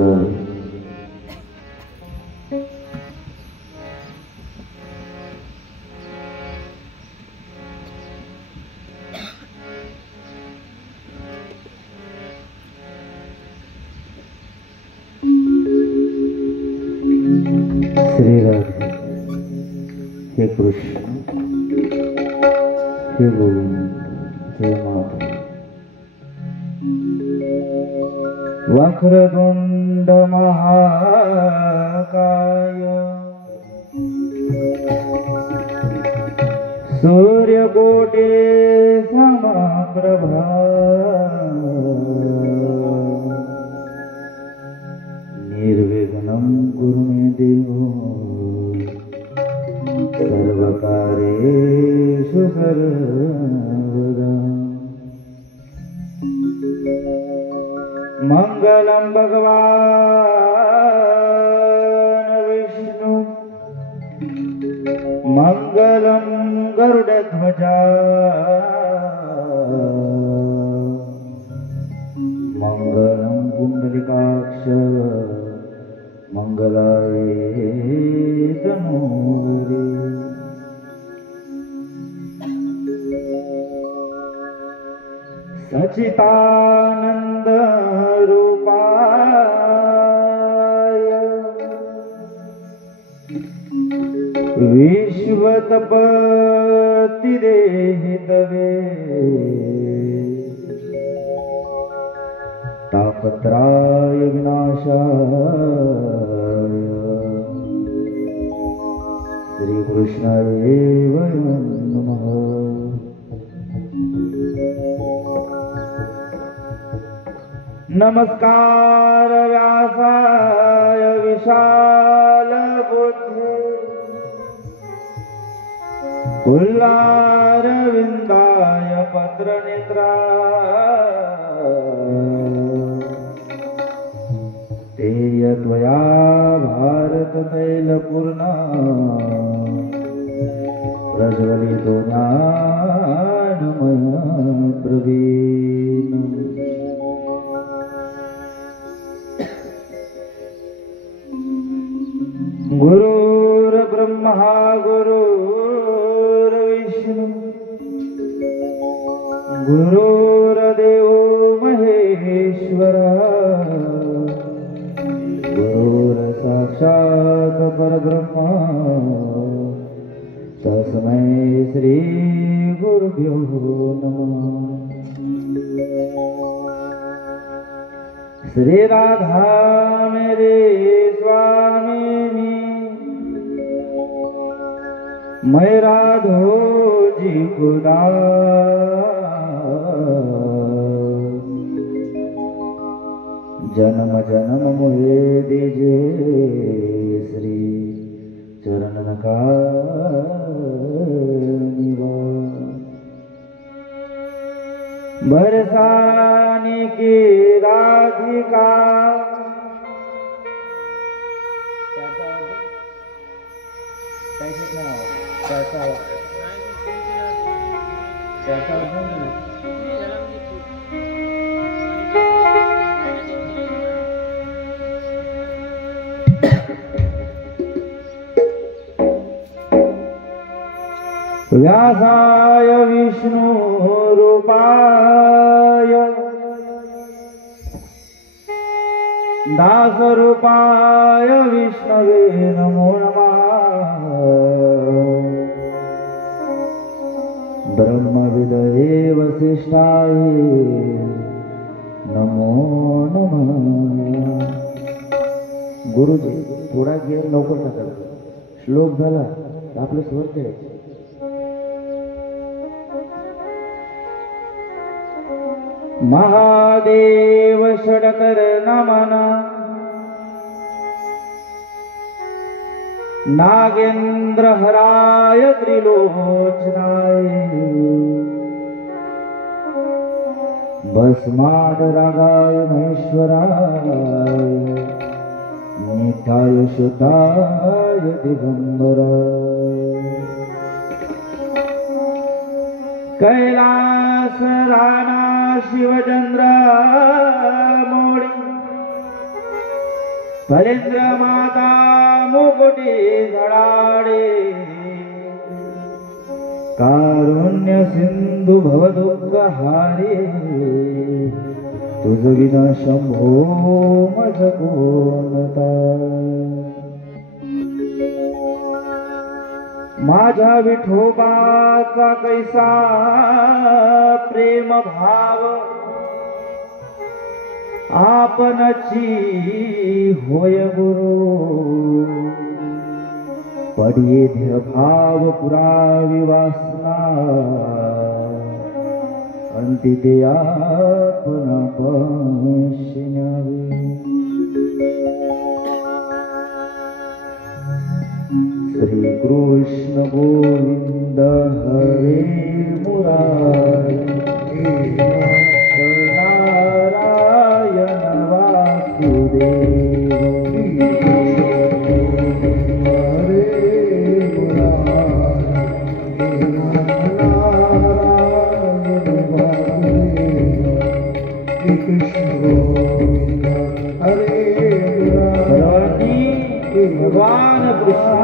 श्रीराधे हे कृष्ण हे गोविंद हे माधव वक्रतुंड महाकाय सूर्यकोटि समप्रभा निर्विघ्नं कुरु मे देव सर्वकार्येषु सर्वदा मंगलं भगवान् विष्णु मंगलं गरुडध्वजा मंगलं पुंडलिकाक्ष मंगलाय तनूरे सच्चिदानंद रूपाय विश्वतपतिदेहितवे तापत्राय विनाशाय श्री कृष्णाय नमः। नमस्कार व्यासाय विशाल बुद्धे कुल्लारविंदाय पत्रनेत्राय तेय त्वया भारत तैलपूर्णा प्रज्वलितो ज्ञानमय प्रवीण गुरुर्ब्रह्मा गुरुर्विष्णु गुरुर्देवो महेश्वरः गुरुर्साक्षात् परब्रह्म तस्मै श्री गुरुभ्यो नमः। श्री राधा मेरे स्वामिनी मैं राधो जी को दास जन्म जन्म मोहे दीजे श्री चरणन का निवास बरसाने की राधिका व्यासाय विष्णु रूपाय दासरूपाय विष्णवे नमो नमः। ब्रह्मविदये वसिष्ठाय नमो नमः। गुरुजी थोडा गिअर लवकर टाका, श्लोक झाला आपलं स्वर द्यायचं। महादेव षडकर नमना नागेंद्र हराय त्रिलोचनाय भस्माड रागाय महेश्वराय नित्याय शुद्धाय दिगंबराय कैलास राणा शिवचंद्र मोडी फलेंद्र माता मुकुटी झळाडे कारुण्य सिंधू भवदुःख हारे तुझ विना शंभो मज कोणता माझ्या विठोबाचा कैसा प्रेम भाव आपणची होय गुरु पडिये भाव पुरावी वासना अंती ते आपण पशिन्यावे श्री कृष्ण गोविंद हरे मुरारी नारायण वासुदेव भगवान कृष्ण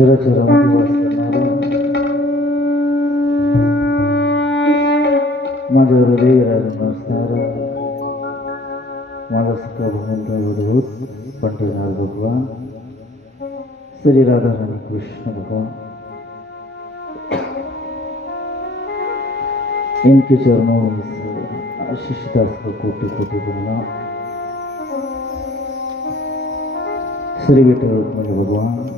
चरचरामध्ये वासणारा माझ्या हृदय राजून असणारा माझा सखा भगवंत अवधूत पंढरीनाथ भगवान श्री राधा राणी कृष्ण भगवान इनके चरणों में आशीष दास का कोटि कोटि प्रणाम। श्री विठ्ठल रुक्मिणी भगवान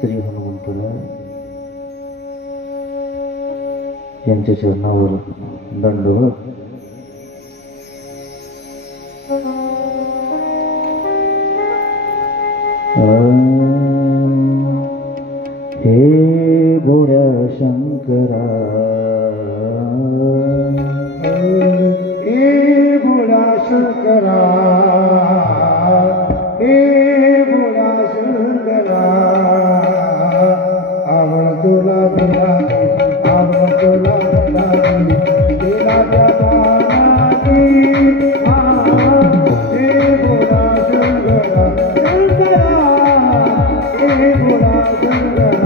श्री हनुमंतला यांच्या चरणावर दंडवत। हे भोळ्या शंकरा शंकरा हे भोळा शंकरा आवड तुला बिलादी आवड तुला बिलादी तेला जगाती हे भोळा शंकरा शंकरा हे भोळा शंकरा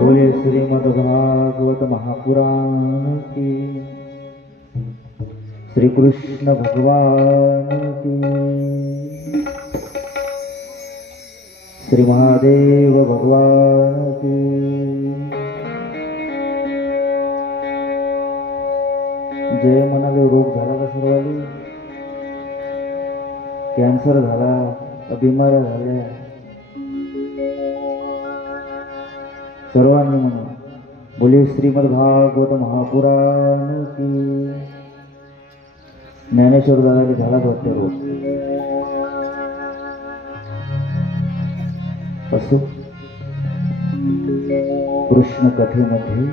बोले श्रीमद् भागवत महापुराण की श्री कृष्ण भगवान की श्री महादेव भगवान की जय म्हणाले रोग झाला का सर्वाले कॅन्सर झाला बिमाऱ्या झाल्या सर्वांनी म्हणा बोले श्रीमद् भागवत महापुराण की ज्ञानेश्वर दादाने झालाच वाटते रोग असो कृष्ण कथेमध्ये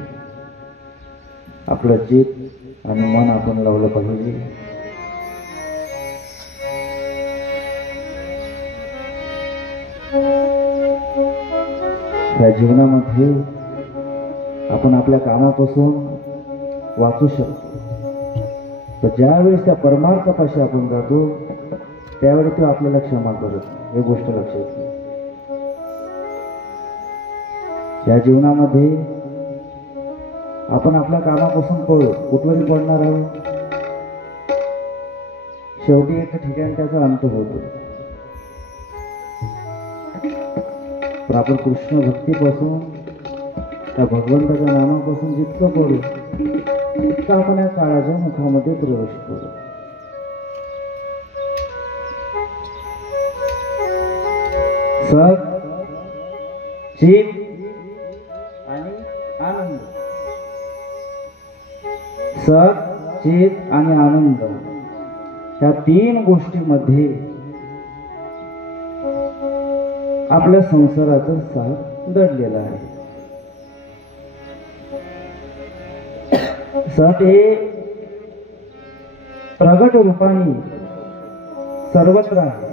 आपलं चित्त आणि मन आपण लावलं पाहिजे. या जीवनामध्ये आपण आपल्या कामापासून वाचू शकतो, तर ज्यावेळेस त्या परमार्थापाशी आपण जातो त्यावेळी तो आपल्याला क्षमा करत, ही गोष्ट लक्षात घ्या. या जीवनामध्ये आपण आपल्या कामापासून कुठवरी पडणार आहोत, शेवटी एका ठिकाणी त्याचा अंत होतो. पण आपण कृष्ण भक्तीपासून, त्या भगवंताच्या नामापासून जितकं पडू तितकं आपण या काळाच्या मुखामध्ये प्रवेश करू. सत, चित आणि आनंद. सत, चित आणि आनंद या तीन गोष्टीमध्ये आपल्या संसाराचं सार दडलेलं आहे. सत हे प्रगट रूपाने सर्वत्र आहे.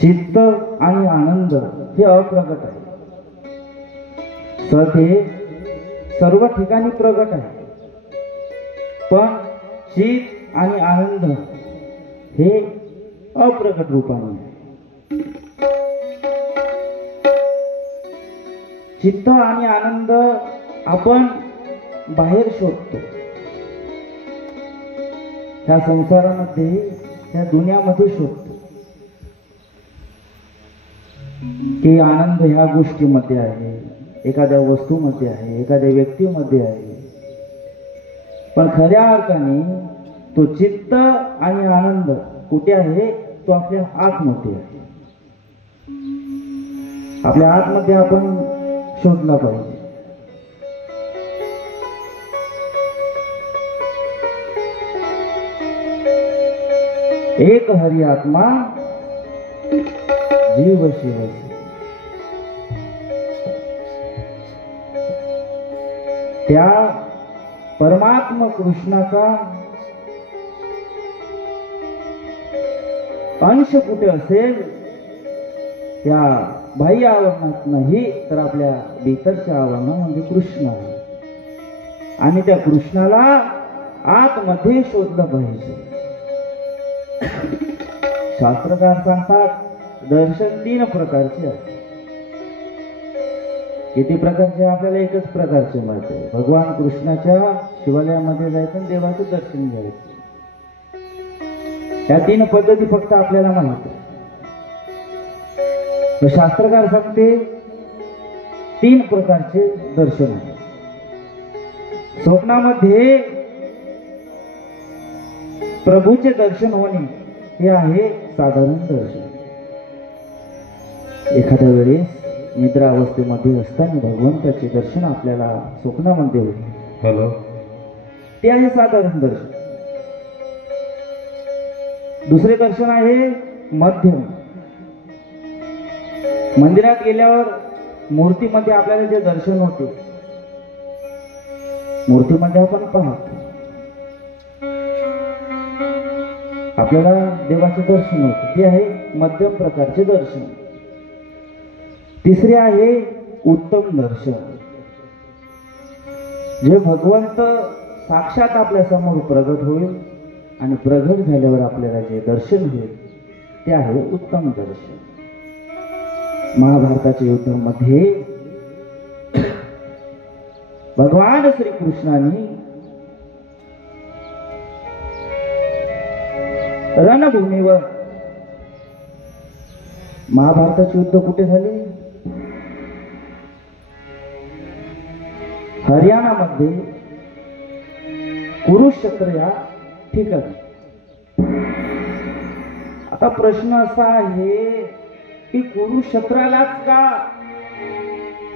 चित्त आणि आनंद हे अप्रगट आहे. सत हे सर्व ठिकाणी प्रगट आहे, पण चित्त आणि आनंद हे अप्रगट रूपाने आहे. चित्त आणि आनंद आपण बाहेर शोधतो. ह्या संसारामध्ये, ह्या दुनियामध्ये शोधतो की आनंद ह्या गोष्टीमध्ये आहे, एखाद्या वस्तूमध्ये आहे, एखाद्या व्यक्तीमध्ये आहे. पण खऱ्या अर्थाने तो चित्त आणि आनंद कुठे आहे? तो आपल्या आतमध्ये आहे. आपल्या आतमध्ये आपण शोधला पाहिजे. एक हरी आत्मा जीव शिव. त्या परमात्मा कृष्णाचा अंश कुठे असेल, त्या बाह्य आवरणात नाही तर आपल्या भीतरच्या आवरणा म्हणजे कृष्ण आहे. आणि त्या कृष्णाला आतमध्ये शोधलं पाहिजे. शास्त्रकार सांगतात दर्शन 3 प्रकारचे आहे. किती प्रकारचे? आपल्याला एकच प्रकारचे माहिती. भगवान कृष्णाच्या शिवालयामध्ये जायचं आणि देवाचं दर्शन घ्यायचं. या 3 पद्धती फक्त आपल्याला माहिती. शास्त्रकार सांगते 3 प्रकारचे दर्शन आहे. स्वप्नामध्ये प्रभूचे दर्शन होणे हे आहे साधारण दर्शन. एखाद्या वेळेस निद्रा अवस्थेमध्ये असताना भगवंताचे दर्शन आपल्याला स्वप्नामध्ये होते, ते आहे साधारण दर्शन. दुसरे दर्शन आहे मध्यम. मंदिरात गेल्यावर मूर्तीमध्ये आपल्याला जे दर्शन होते, मूर्तीमध्ये आपण पाहतो, आपल्याला देवाचे दर्शन होते, ते आहे मध्यम प्रकारचे दर्शन. तिसरे आहे उत्तम दर्शन, जे भगवंत साक्षात आपल्या समोर प्रगट होईल आणि प्रगट झाल्यावर आपल्याला जे दर्शन होईल ते आहे उत्तम दर्शन. महाभारताच्या युद्धामध्ये भगवान श्रीकृष्णाने रणभूमीवर, महाभारताचे युद्ध कुठे झाले? हरियाणामध्ये कुरुक्षेत्र या ठिकाणी. आता प्रश्न असा आहे की कुरुक्षेत्रालाच का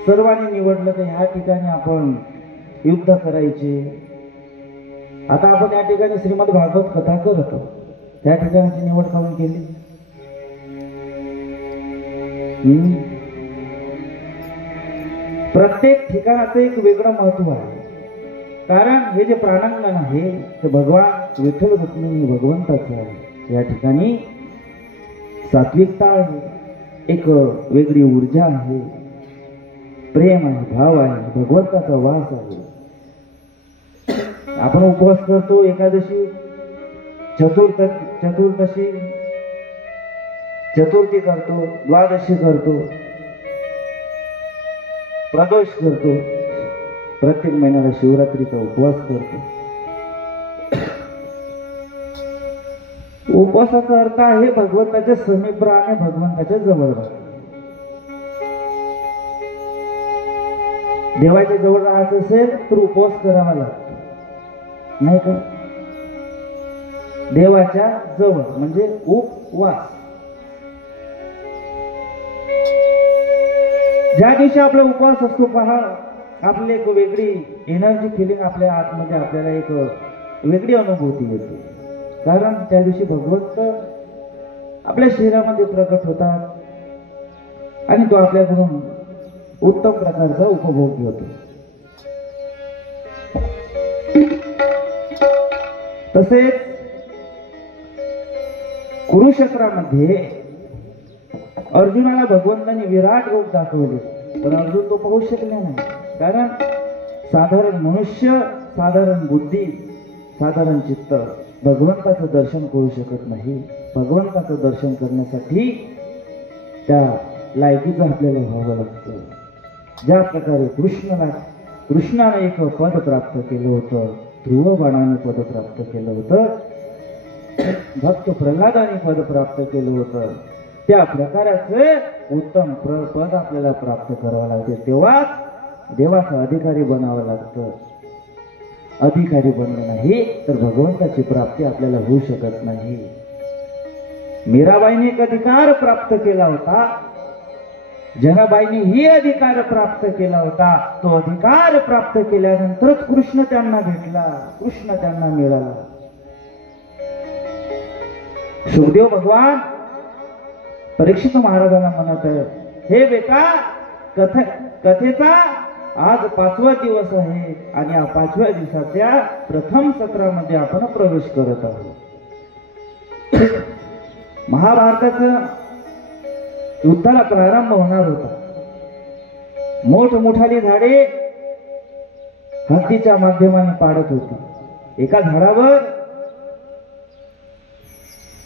सर्वांनी निवडलं तर ह्या ठिकाणी आपण युद्ध करायचे? आता आपण या ठिकाणी श्रीमद भागवत कथा करतो, त्या ठिकाणाची निवड करून केली. प्रत्येक ठिकाणाचं एक वेगळं महत्व आहे. कारण हे जे प्राणांगण आहे ते भगवान विठ्ठल रुक्मिणी भगवंताचं आहे. या ठिकाणी सात्विकता आहे, एक वेगळी ऊर्जा आहे, प्रेम आहे, भाव आहे, भगवंताचा वास आहे. आपण उपवास करतो, एकादशी, चतुर्दशी, चतुर्थी करतो, द्वादशी करतो, प्रदोष करतो, प्रत्येक महिन्याला शिवरात्रीचा उपवास करतो. उपवासाचा अर्थ आहे भगवंताच्या समीप राहणे, भगवंताच्या जवळ राहणे. देवाच्या जवळ राहायचं असेल तर उपवास करावा लागतो, नाही का? देवाच्या जवळ म्हणजे उपवास. ज्या दिवशी आपला उपवास असतो पहा, आपली एक वेगळी एनर्जी फिलिंग आपल्या आतमध्ये, आपल्याला एक वेगळी अनुभूती येते. कारण त्या दिवशी भगवंत आपल्या शरीरामध्ये प्रकट होतात आणि तो आपल्याकडून उत्तम प्रकारचा उपभोग घेतो. तसेच कुरुक्षेत्रामध्ये अर्जुनाला भगवंताने विराट रूप दाखवले, पण अर्जुन तो पाहू शकले नाही. कारण साधारण मनुष्य, साधारण बुद्धी, साधारण चित्त भगवंताचं दर्शन करू शकत नाही. भगवंताचं दर्शन करण्यासाठी त्या लायकीचं आपल्याला व्हावं लागतं. ज्या प्रकारे कृष्णाने एक पद प्राप्त केलं होतं, ध्रुव बाणाने पद प्राप्त केलं होतं, भक्त प्रल्हादाने पद प्राप्त केलं होतं, त्या प्रकाराचं उत्तम पद आपल्याला प्राप्त करावं लागते. तेव्हाच देवाचा अधिकारी बनावं लागतं. अधिकारी बनलं नाही तर भगवंताची प्राप्ती आपल्याला होऊ शकत नाही. मीराबाईने एक अधिकार प्राप्त केला होता, जनाबाईने ही अधिकार प्राप्त केला होता. तो अधिकार प्राप्त केल्यानंतरच कृष्ण त्यांना भेटला, कृष्ण त्यांना मिळाला. सुखदेव भगवान परीक्षित महाराजांना म्हणत आहे, हे बेटा, कथेचा आज 5वा दिवस आहे आणि या 5व्या दिवसाच्या प्रथम सत्रामध्ये आपण प्रवेश करत आहोत. महाभारताचं युद्धाला प्रारंभ होणार होता. मोठमोठाली झाडे हत्तीच्या माध्यमाने पाडत होती. एका झाडावर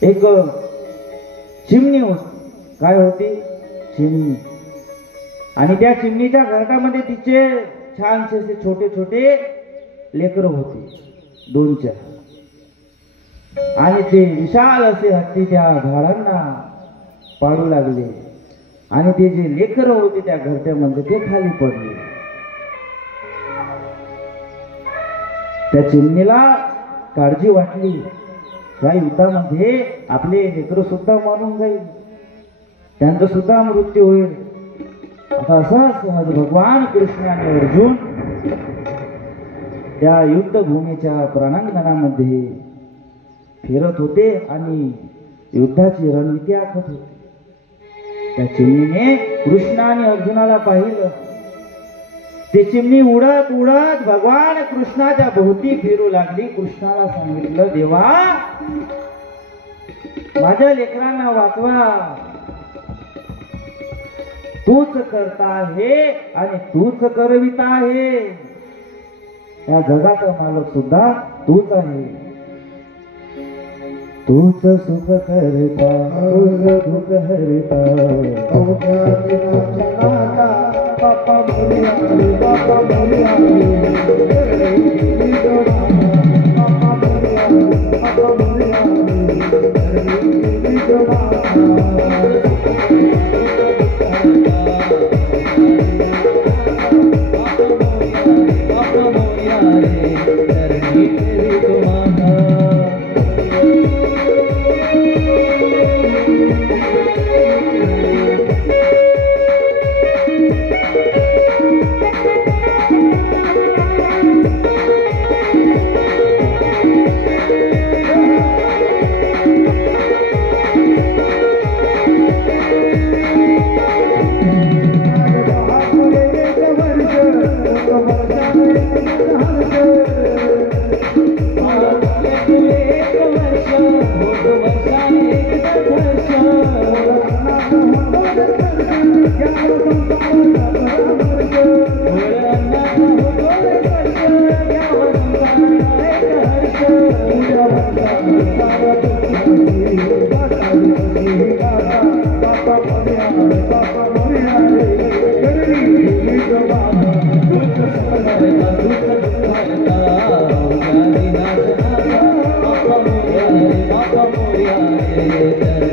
एक चिमणी होती. काय होती? चिमणी. आणि त्या चिमणीच्या घरटामध्ये तिचे छानसे असे छोटे छोटे लेकरं होते, 2-4. आणि ते विशाल असे हत्ती त्या झाडांना पाडू लागले आणि ते जे लेकरं होते त्या घरट्यामध्ये ते खाली पडले. त्या चिमणीला काळजी वाटली, या युद्धामध्ये आपले लेकरं सुद्धा मारून जाईल, त्यांचा सुद्धा मृत्यू होईल. आता असं भगवान कृष्ण आणि अर्जुन त्या युद्धभूमीच्या प्राणांगणामध्ये फिरत होते आणि युद्धाची रणनीती आखत होते. त्या चिमणीने कृष्ण आणि अर्जुनाला पाहिलं. ती चिमणी उडत उडत भगवान कृष्णाच्या भोवती फिरू लागली. कृष्णाला सांगितलं, देवा, माझ्या लेकरांना वाचवा. तूच करता आहे आणि तूच करविता आहे. या जगाचा मालक सुद्धा तूच आहे. तूच सुख करता, तूच दुःख हरता. बाप्पा बोलिया, बाप्पा बोलिया,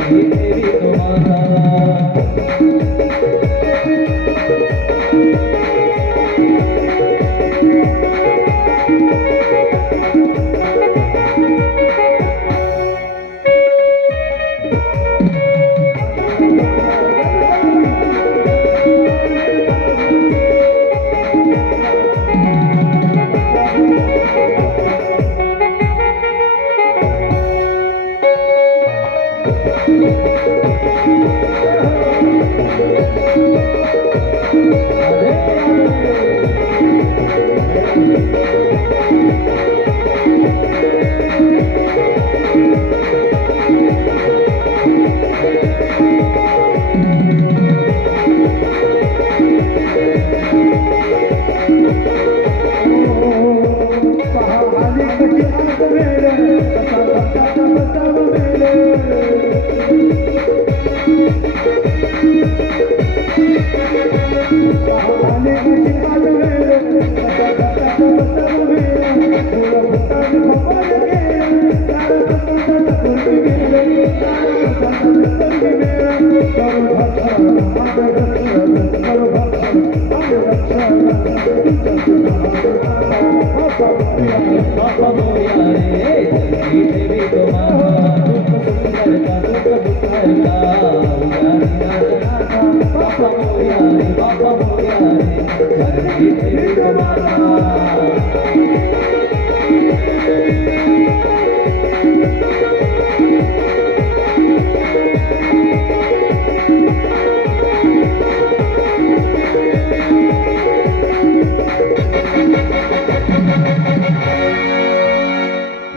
चरणी ठेवी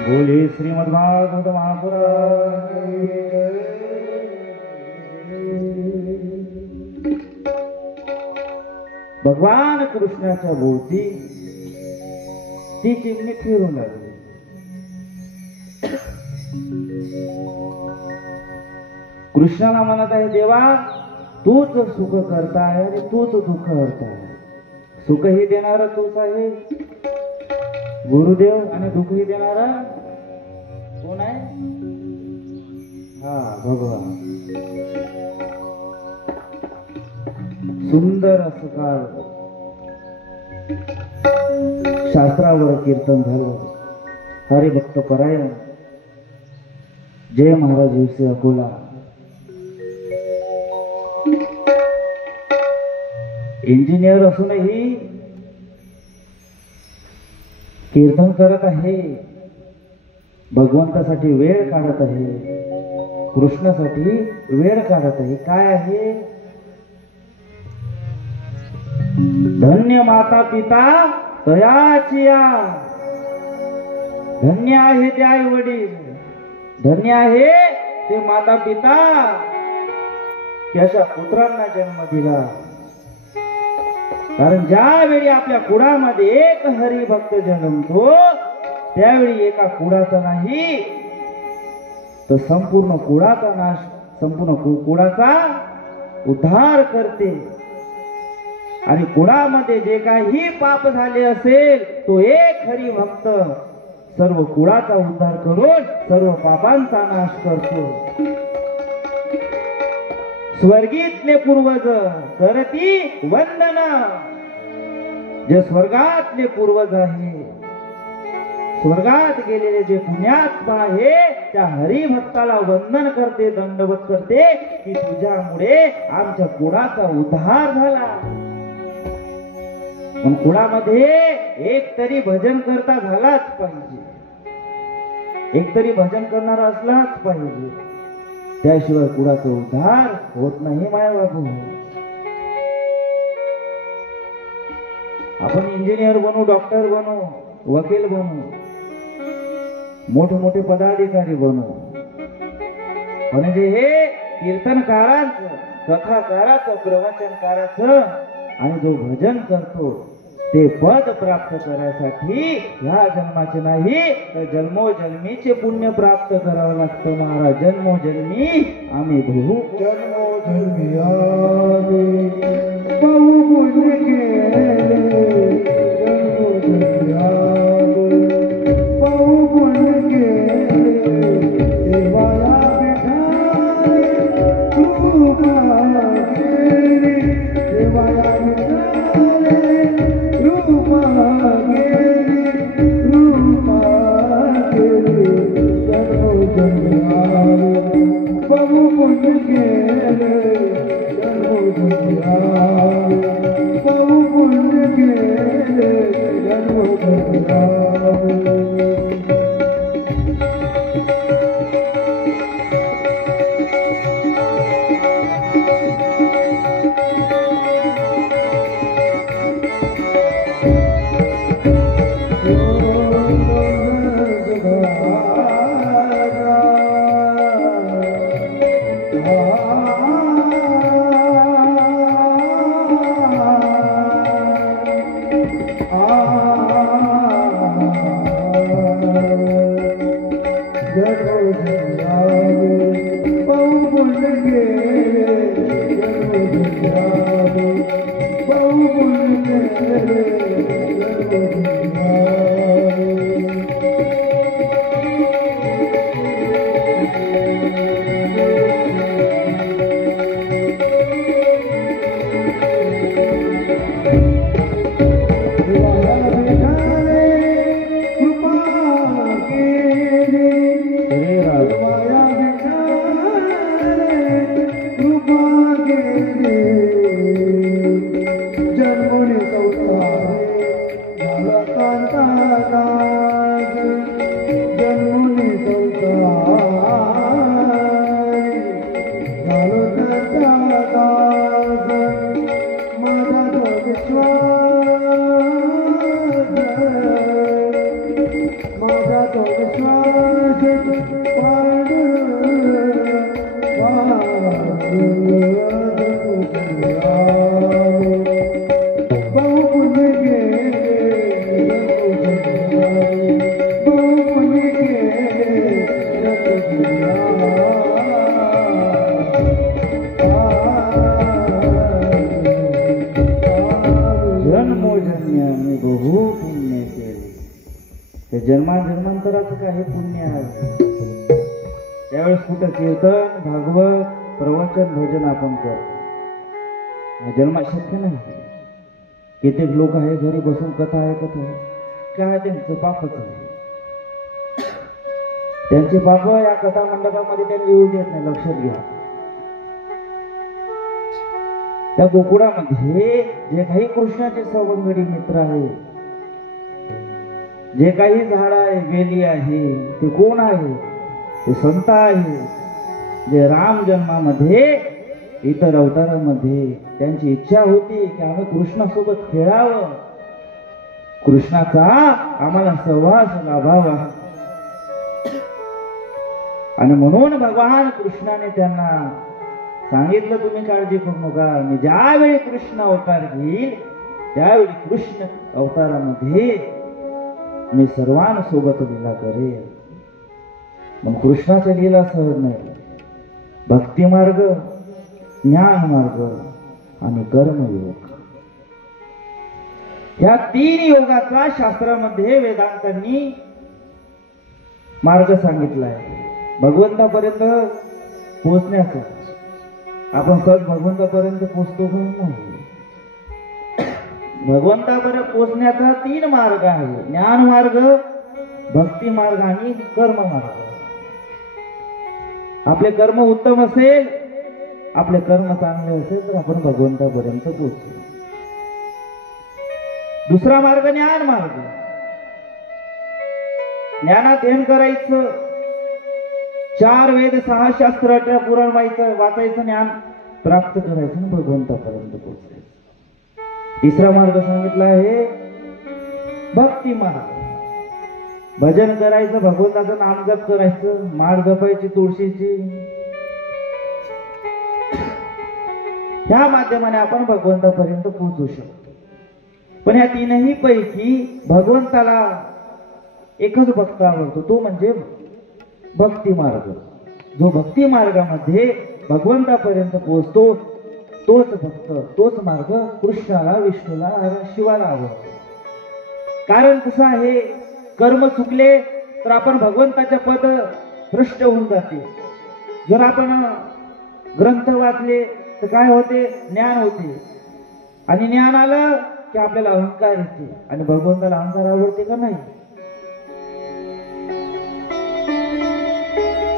बोले श्रीमद् भागवत महापुराण की जय। भगवान कृष्णाच्या भोवती ती चिमणी फिरू लागली. कृष्णाला म्हणत आहे, देवा तूच सुख करताय आणि तूच दुःख करताय. सुखही देणारा तूच आहे गुरुदेव आणि दुःखही देणारा कोण आहे? हा, भगवान. सुंदर असं काळ शास्त्रावर कीर्तन झालं. हरिभक्त परायण जय महाराज दिवशी अकोला. इंजिनियर असूनही कीर्तन करत आहे, भगवंतासाठी वेळ काढत आहे, कृष्णासाठी वेळ काढत आहे. काय आहे? धन्य माता पिता तयाचिया. धन्य आहे ते आई वडील, धन्य आहे ते माता पिता की अशा पुत्रांना जन्म दिला. कारण ज्यावेळी आपल्या कुळामध्ये एक हरिभक्त जन्मतो त्यावेळी एका कुळाचा नाही तर संपूर्ण कुळाचा नाश, संपूर्ण कुळाचा उद्धार करते. आणि कुळामध्ये जे काही पाप झाले असेल तो एक हरिभक्त सर्व कुळाचा उद्धार करून सर्व पापांचा नाश करतो. स्वर्गीतले पूर्वज करती वंदन. जे स्वर्गातले पूर्वज आहे, स्वर्गात गेलेले जे पुण्यात्मा आहे त्या हरिभक्ताला वंदन करते, दंडवत करते की तुझ्यामुळे आमच्या कुळाचा उद्धार झाला. पण कुळामध्ये एक तरी भजन करता झालाच पाहिजे, एक तरी भजन करणारा असलाच पाहिजे, त्याशिवाय कुळाचा उद्धार होत नाही. माया बाबू, आपण इंजिनियर बनू, डॉक्टर बनू, वकील बनू, मोठमोठे पदाधिकारी बनू, पण जे हे कीर्तनकारांचं, कथाकाराचं, प्रवचनकाराचं आणि जो भजन करतो ते पद प्राप्त करण्यासाठी ह्या जन्माचे नाही तर जन्मोजन्मीचे पुण्य प्राप्त करावं लागतं. महाराज, जन्मोजन्मी आम्ही बहु जन्मोजन्मी आम्ही बहु पुण्य केले. जन्मोजन्मी आम्ही बहु पुण्य केले. देवाला विठाले जन्मांतराचं काही पुण्य आहे. त्यावेळेस कुठं कीर्तन भागवत प्रवचन भजन आपण करतो. जन्मात शक्य नाही. कित्येक लोक आहे घरी बसून कथा ऐकत आहे. काय त्यांचं पापच आहे. त्यांचे पाप या कथा मंडपामध्ये त्यांनी येऊ देत नाही. लक्षात घ्या. त्या गोकुळामध्ये जे काही कृष्णाचे सवंगडी मित्र आहे, जे काही झाड आहे वेली आहे, ते कोण आहे? ते संत आहे. जे राम जन्मामध्ये इतर अवतारामध्ये त्यांची इच्छा होती की आम्ही कृष्णासोबत खेळावं, कृष्णाचा आम्हाला सहवास लाभावा. आणि म्हणून भगवान कृष्णाने त्यांना सांगितलं तुम्ही काळजी करू नका. मी ज्यावेळी कृष्ण अवतार घेईल त्यावेळी कृष्ण अवतारामध्ये मी सर्वांसोबत लीला करेन. मग कृष्णाच्या लीला सहज नाही. भक्ती मार्ग, ज्ञान मार्ग आणि कर्मयोग, या तीन योगाचा शास्त्रामध्ये वेदांतांनी मार्ग सांगितला आहे. भगवंतापर्यंत पोहोचण्याचा आपण सहज भगवंतापर्यंत पोहोचतो का नाही. भगवंतापर्यंत पोहोचण्याचा तीन मार्ग आहे. ज्ञान मार्ग, भक्ती मार्ग आणि कर्म मार्ग. आपले कर्म उत्तम असेल, आपले कर्म चांगले असेल तर आपण भगवंतापर्यंत पोहोचू. दुसरा मार्ग ज्ञान मार्ग. ज्ञानाध्ययन करायचं, 4 वेद 6 शास्त्र 18 पुराण वाचायचं, ज्ञान प्राप्त करायचं आणि भगवंतापर्यंत पोहोचायचं. तिसरा मार्ग सांगितला आहे भक्ती मार्ग. भजन करायचं, भगवंताचं नाम जप करायचं, माळ जपायची तुळशीची. ह्या माध्यमाने आपण भगवंतापर्यंत पोहोचू शकतो. पण या तीनही पैकी भगवंताला एकच भक्त आवडतो, तो म्हणजे भक्ती मार्ग. जो भक्ती मार्गामध्ये भगवंतापर्यंत पोहोचतो तोच भक्त, तोच मार्ग कृष्णाला, विष्णूला, शिवाला आवडतो. कारण कसं आहे, कर्म चुकले तर आपण भगवंताच्या पद भ्रष्ट होऊन जाते. जर आपण ग्रंथ वाचले तर काय होते? ज्ञान होते. आणि ज्ञान आलं की आपल्याला अहंकार येते. आणि भगवंताला अहंकार आवडते का नाही?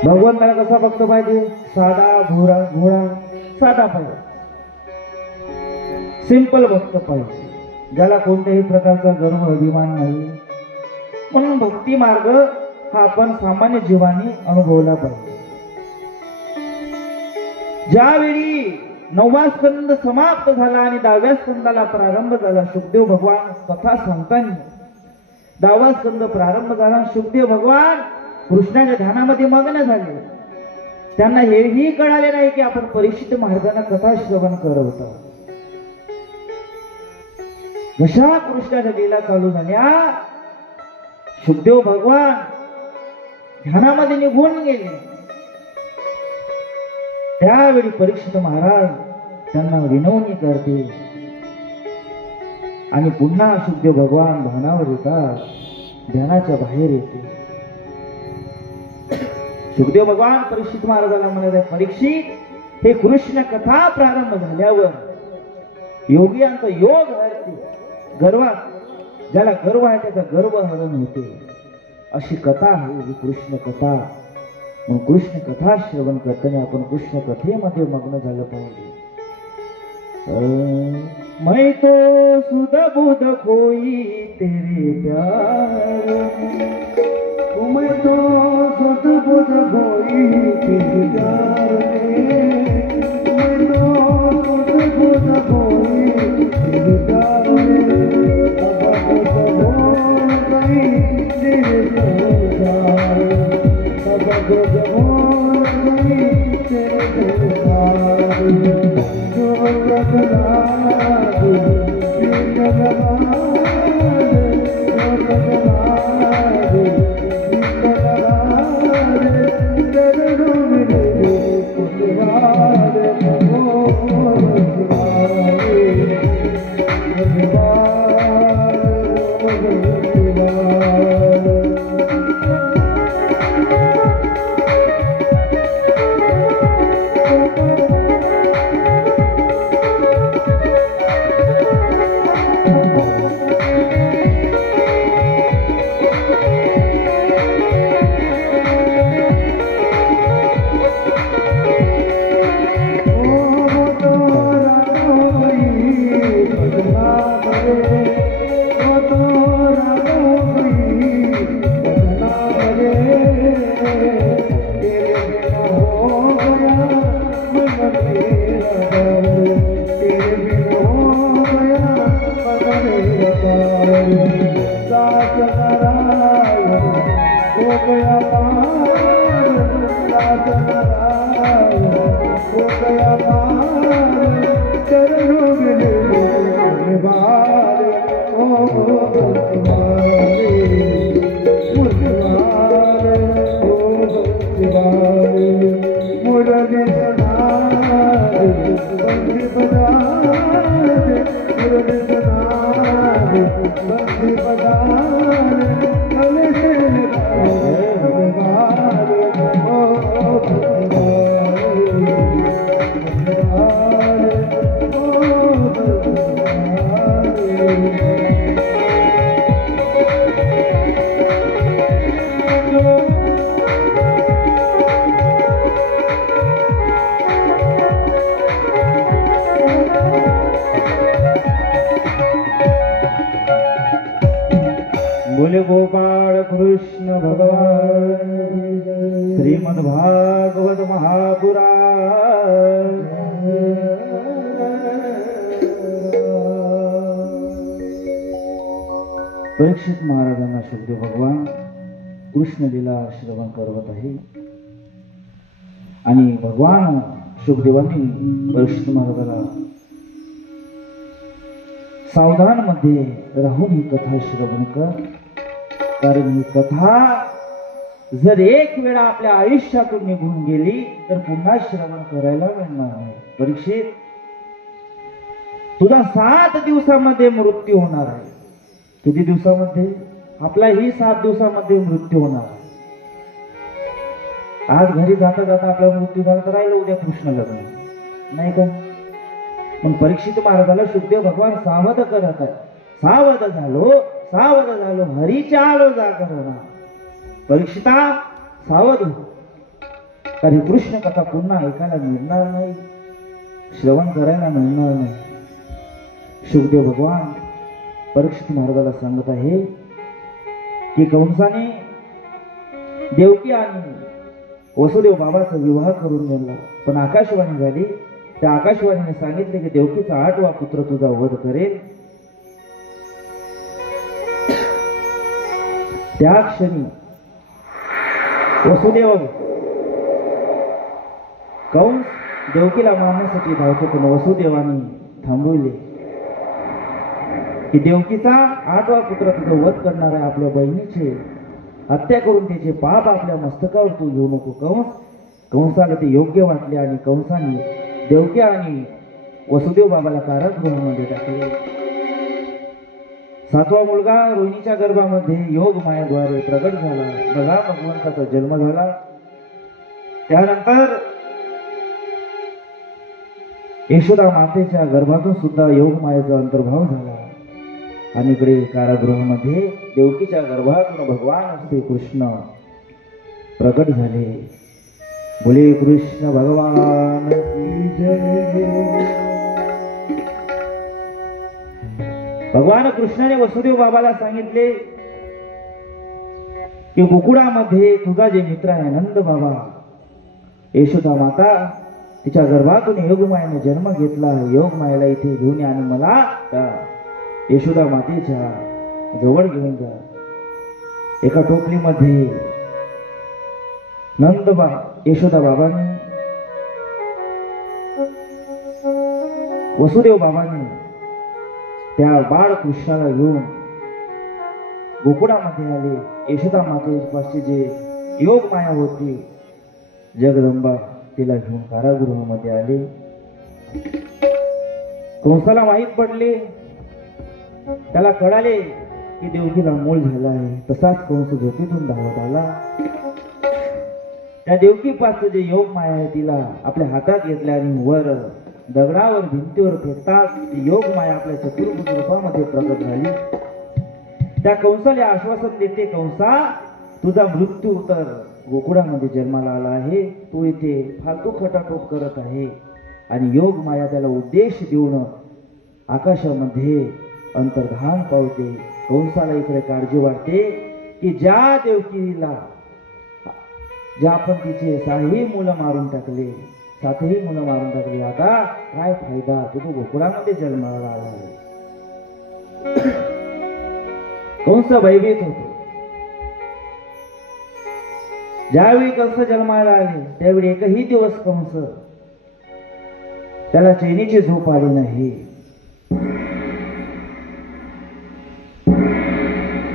भगवंताला कसा भक्त पाहिजे? साधा भोळा साधा पाहिजे, सिंपल भक्त पाहिजे, ज्याला कोणत्याही प्रकारचा गर्व अभिमान नाही. म्हणून भक्ती मार्ग हा आपण सामान्य जीवानी अनुभवला पाहिजे. ज्यावेळी 9वा स्कंद समाप्त झाला आणि 10व्या स्कंदाला प्रारंभ झाला, शुकदेव भगवान कथा सांगताना 10वा स्कंद प्रारंभ झाला. शुकदेव भगवान कृष्णाच्या ध्यानामध्ये मग्न झाले. त्यांना हेही कळाले नाही की आपण परीक्षित महाराजांना कथा श्रवण करत आहोत. जशा कृष्णाच्या लीला चालू झाल्या, शुकदेव भगवान ध्यानामध्ये निघून गेले. त्यावेळी परीक्षित महाराज त्यांना विनवणी करते आणि पुन्हा शुकदेव भगवान भानावर येतात, ध्यानाच्या बाहेर येते. शुकदेव भगवान परीक्षित महाराजाला म्हणाले, परीक्षित, हे कृष्ण कथा प्रारंभ झाल्यावर योगियांचा योग हरते, गर्वात ज्याला गर्व आहे त्याचा गर्व हरण होते, अशी कथा आहे ही कृष्ण कथा. मग कृष्ण कथा श्रवण करताना आपण कृष्ण कथेमध्ये मग्न झालं पाहिजे. मैं तो सुध बुध खोई तेरे प्यार, मैं तो सुध बुध खोई तेरे प्यार में, मैं तो सुध बुध खोई तेरे प्यार में, बोले गोपाळ कृष्ण भगवान श्रीमद भागवत महापुराण. परीक्षित महाराजांना शुकदेव भगवान कृष्ण लीला श्रवण करवत आहे आणि भगवान शुकदेवांनी परीक्षित महाराजाला सावधान मध्ये राहून ही कथा श्रवण कर, कारण ही कथा जर एक वेळा आपल्या आयुष्यातून निघून गेली तर पुन्हा श्रवण करायला मिळणार नाही. परीक्षित, तुझा 7 दिवसामध्ये मृत्यू होणार आहे. किती दिवसामध्ये? आपला ही 7 दिवसामध्ये मृत्यू होणार. आज घरी जाता जाता आपला मृत्यू झाला तर राहिलं उद्या कृष्ण लग्न, नाही का? पण परीक्षित महाराजाला शुद्धदेव भगवान सावध करत आहे. सावध झालो हरीच्या आलो जागरणा. परीक्षिता सावध हो, कारण कृष्ण कथा पुन्हा ऐकायला मिळणार नाही, श्रवण करायला मिळणार नाही. शुद्धदेव भगवान परीक्षित महाराजाला सांगत आहे की कंसाने देवकी आणि वसुदेव बाबाचा विवाह करून नेला, पण आकाशवाणी झाली. त्या आकाशवाणीने सांगितले की देवकीचा 8वा पुत्र तुझा वध करेल. त्या क्षणी वसुदेव कंस देवकीला मारण्यासाठी धावतो, पण वसुदेवाने थांबवले की देवकीचा 8वा पुत्र तुझा वध करणार आहे. आपल्या बहिणीचे हत्या करून त्याचे पाप आपल्या मस्तकावर तू घेऊ नको. कंसाला ते योग्य वाटले आणि कंसाने देवकी आणि वसुदेव बाबाला कारागृहामध्ये टाकले. 7वा मुलगा रोहिणीच्या गर्भामध्ये योग मायाद्वारे प्रगट झाला. बघा भगवंताचा जन्म झाला. त्यानंतर यशोदा मातेच्या गर्भातून सुद्धा योग मायेचा अंतर्भाव झाला आणि इकडे कारागृहामध्ये देवकीच्या गर्भातून भगवान श्री कृष्ण प्रकट झाले. बोले कृष्ण भगवान की जय. भगवान कृष्णाने वसुदेव बाबाला सांगितले की गोकुळामध्ये तुझा जे मित्र आहे नंद बाबा, यशोदा माता, तिच्या गर्भातून योगमायेने जन्म घेतला. योगमायेला इथे घेऊन या आणि मला त्या यशोदा मातेच्या जवळ घेऊन जा. एका टोपलीमध्ये यशोदा बाबांनी वसुदेव बाबांनी त्या बाळ कृष्णाला घेऊन गोकुळामध्ये आले. यशोदा मातेपाशी जे योग माया होती जगदंबा, तिला घेऊन कारागृहामध्ये आले. कंसाला माहीत पडले, त्याला कळाले की देवकीला मूल झाला आहे. तसाच कंस झोपेतून धावत आला. त्या देवकीपासचं जे योग माया आहे तिला आपल्या हातात घेतल्या आणि वर दगडावर भिंतीवर फेकतात योग माया आपल्या चतुर्भुज रूपामध्ये प्रकट झाली. त्या कंसाला आश्वासन देते, कंसा तुझा मृत्यू तर गोकुळामध्ये जन्माला आला आहे, तू इथे फालतू खटाटोप करत आहे. आणि योग माया त्याला उद्देश देऊन आकाशामध्ये अंतर्धान पावते. कंसाला इकडे काळजी वाटते की ज्या देवकीला ज्या आपण तिचे 6ही मुलं मारून टाकले, 7ही मुलं मारून टाकली, आता काय फायदा, तू गोकुळामध्ये जन्माला आला आहे. कंस भयभीत होतो. ज्यावेळी कंस जन्माला आले त्यावेळी एकही दिवस कंस त्याला चैनीची झोप आली नाही.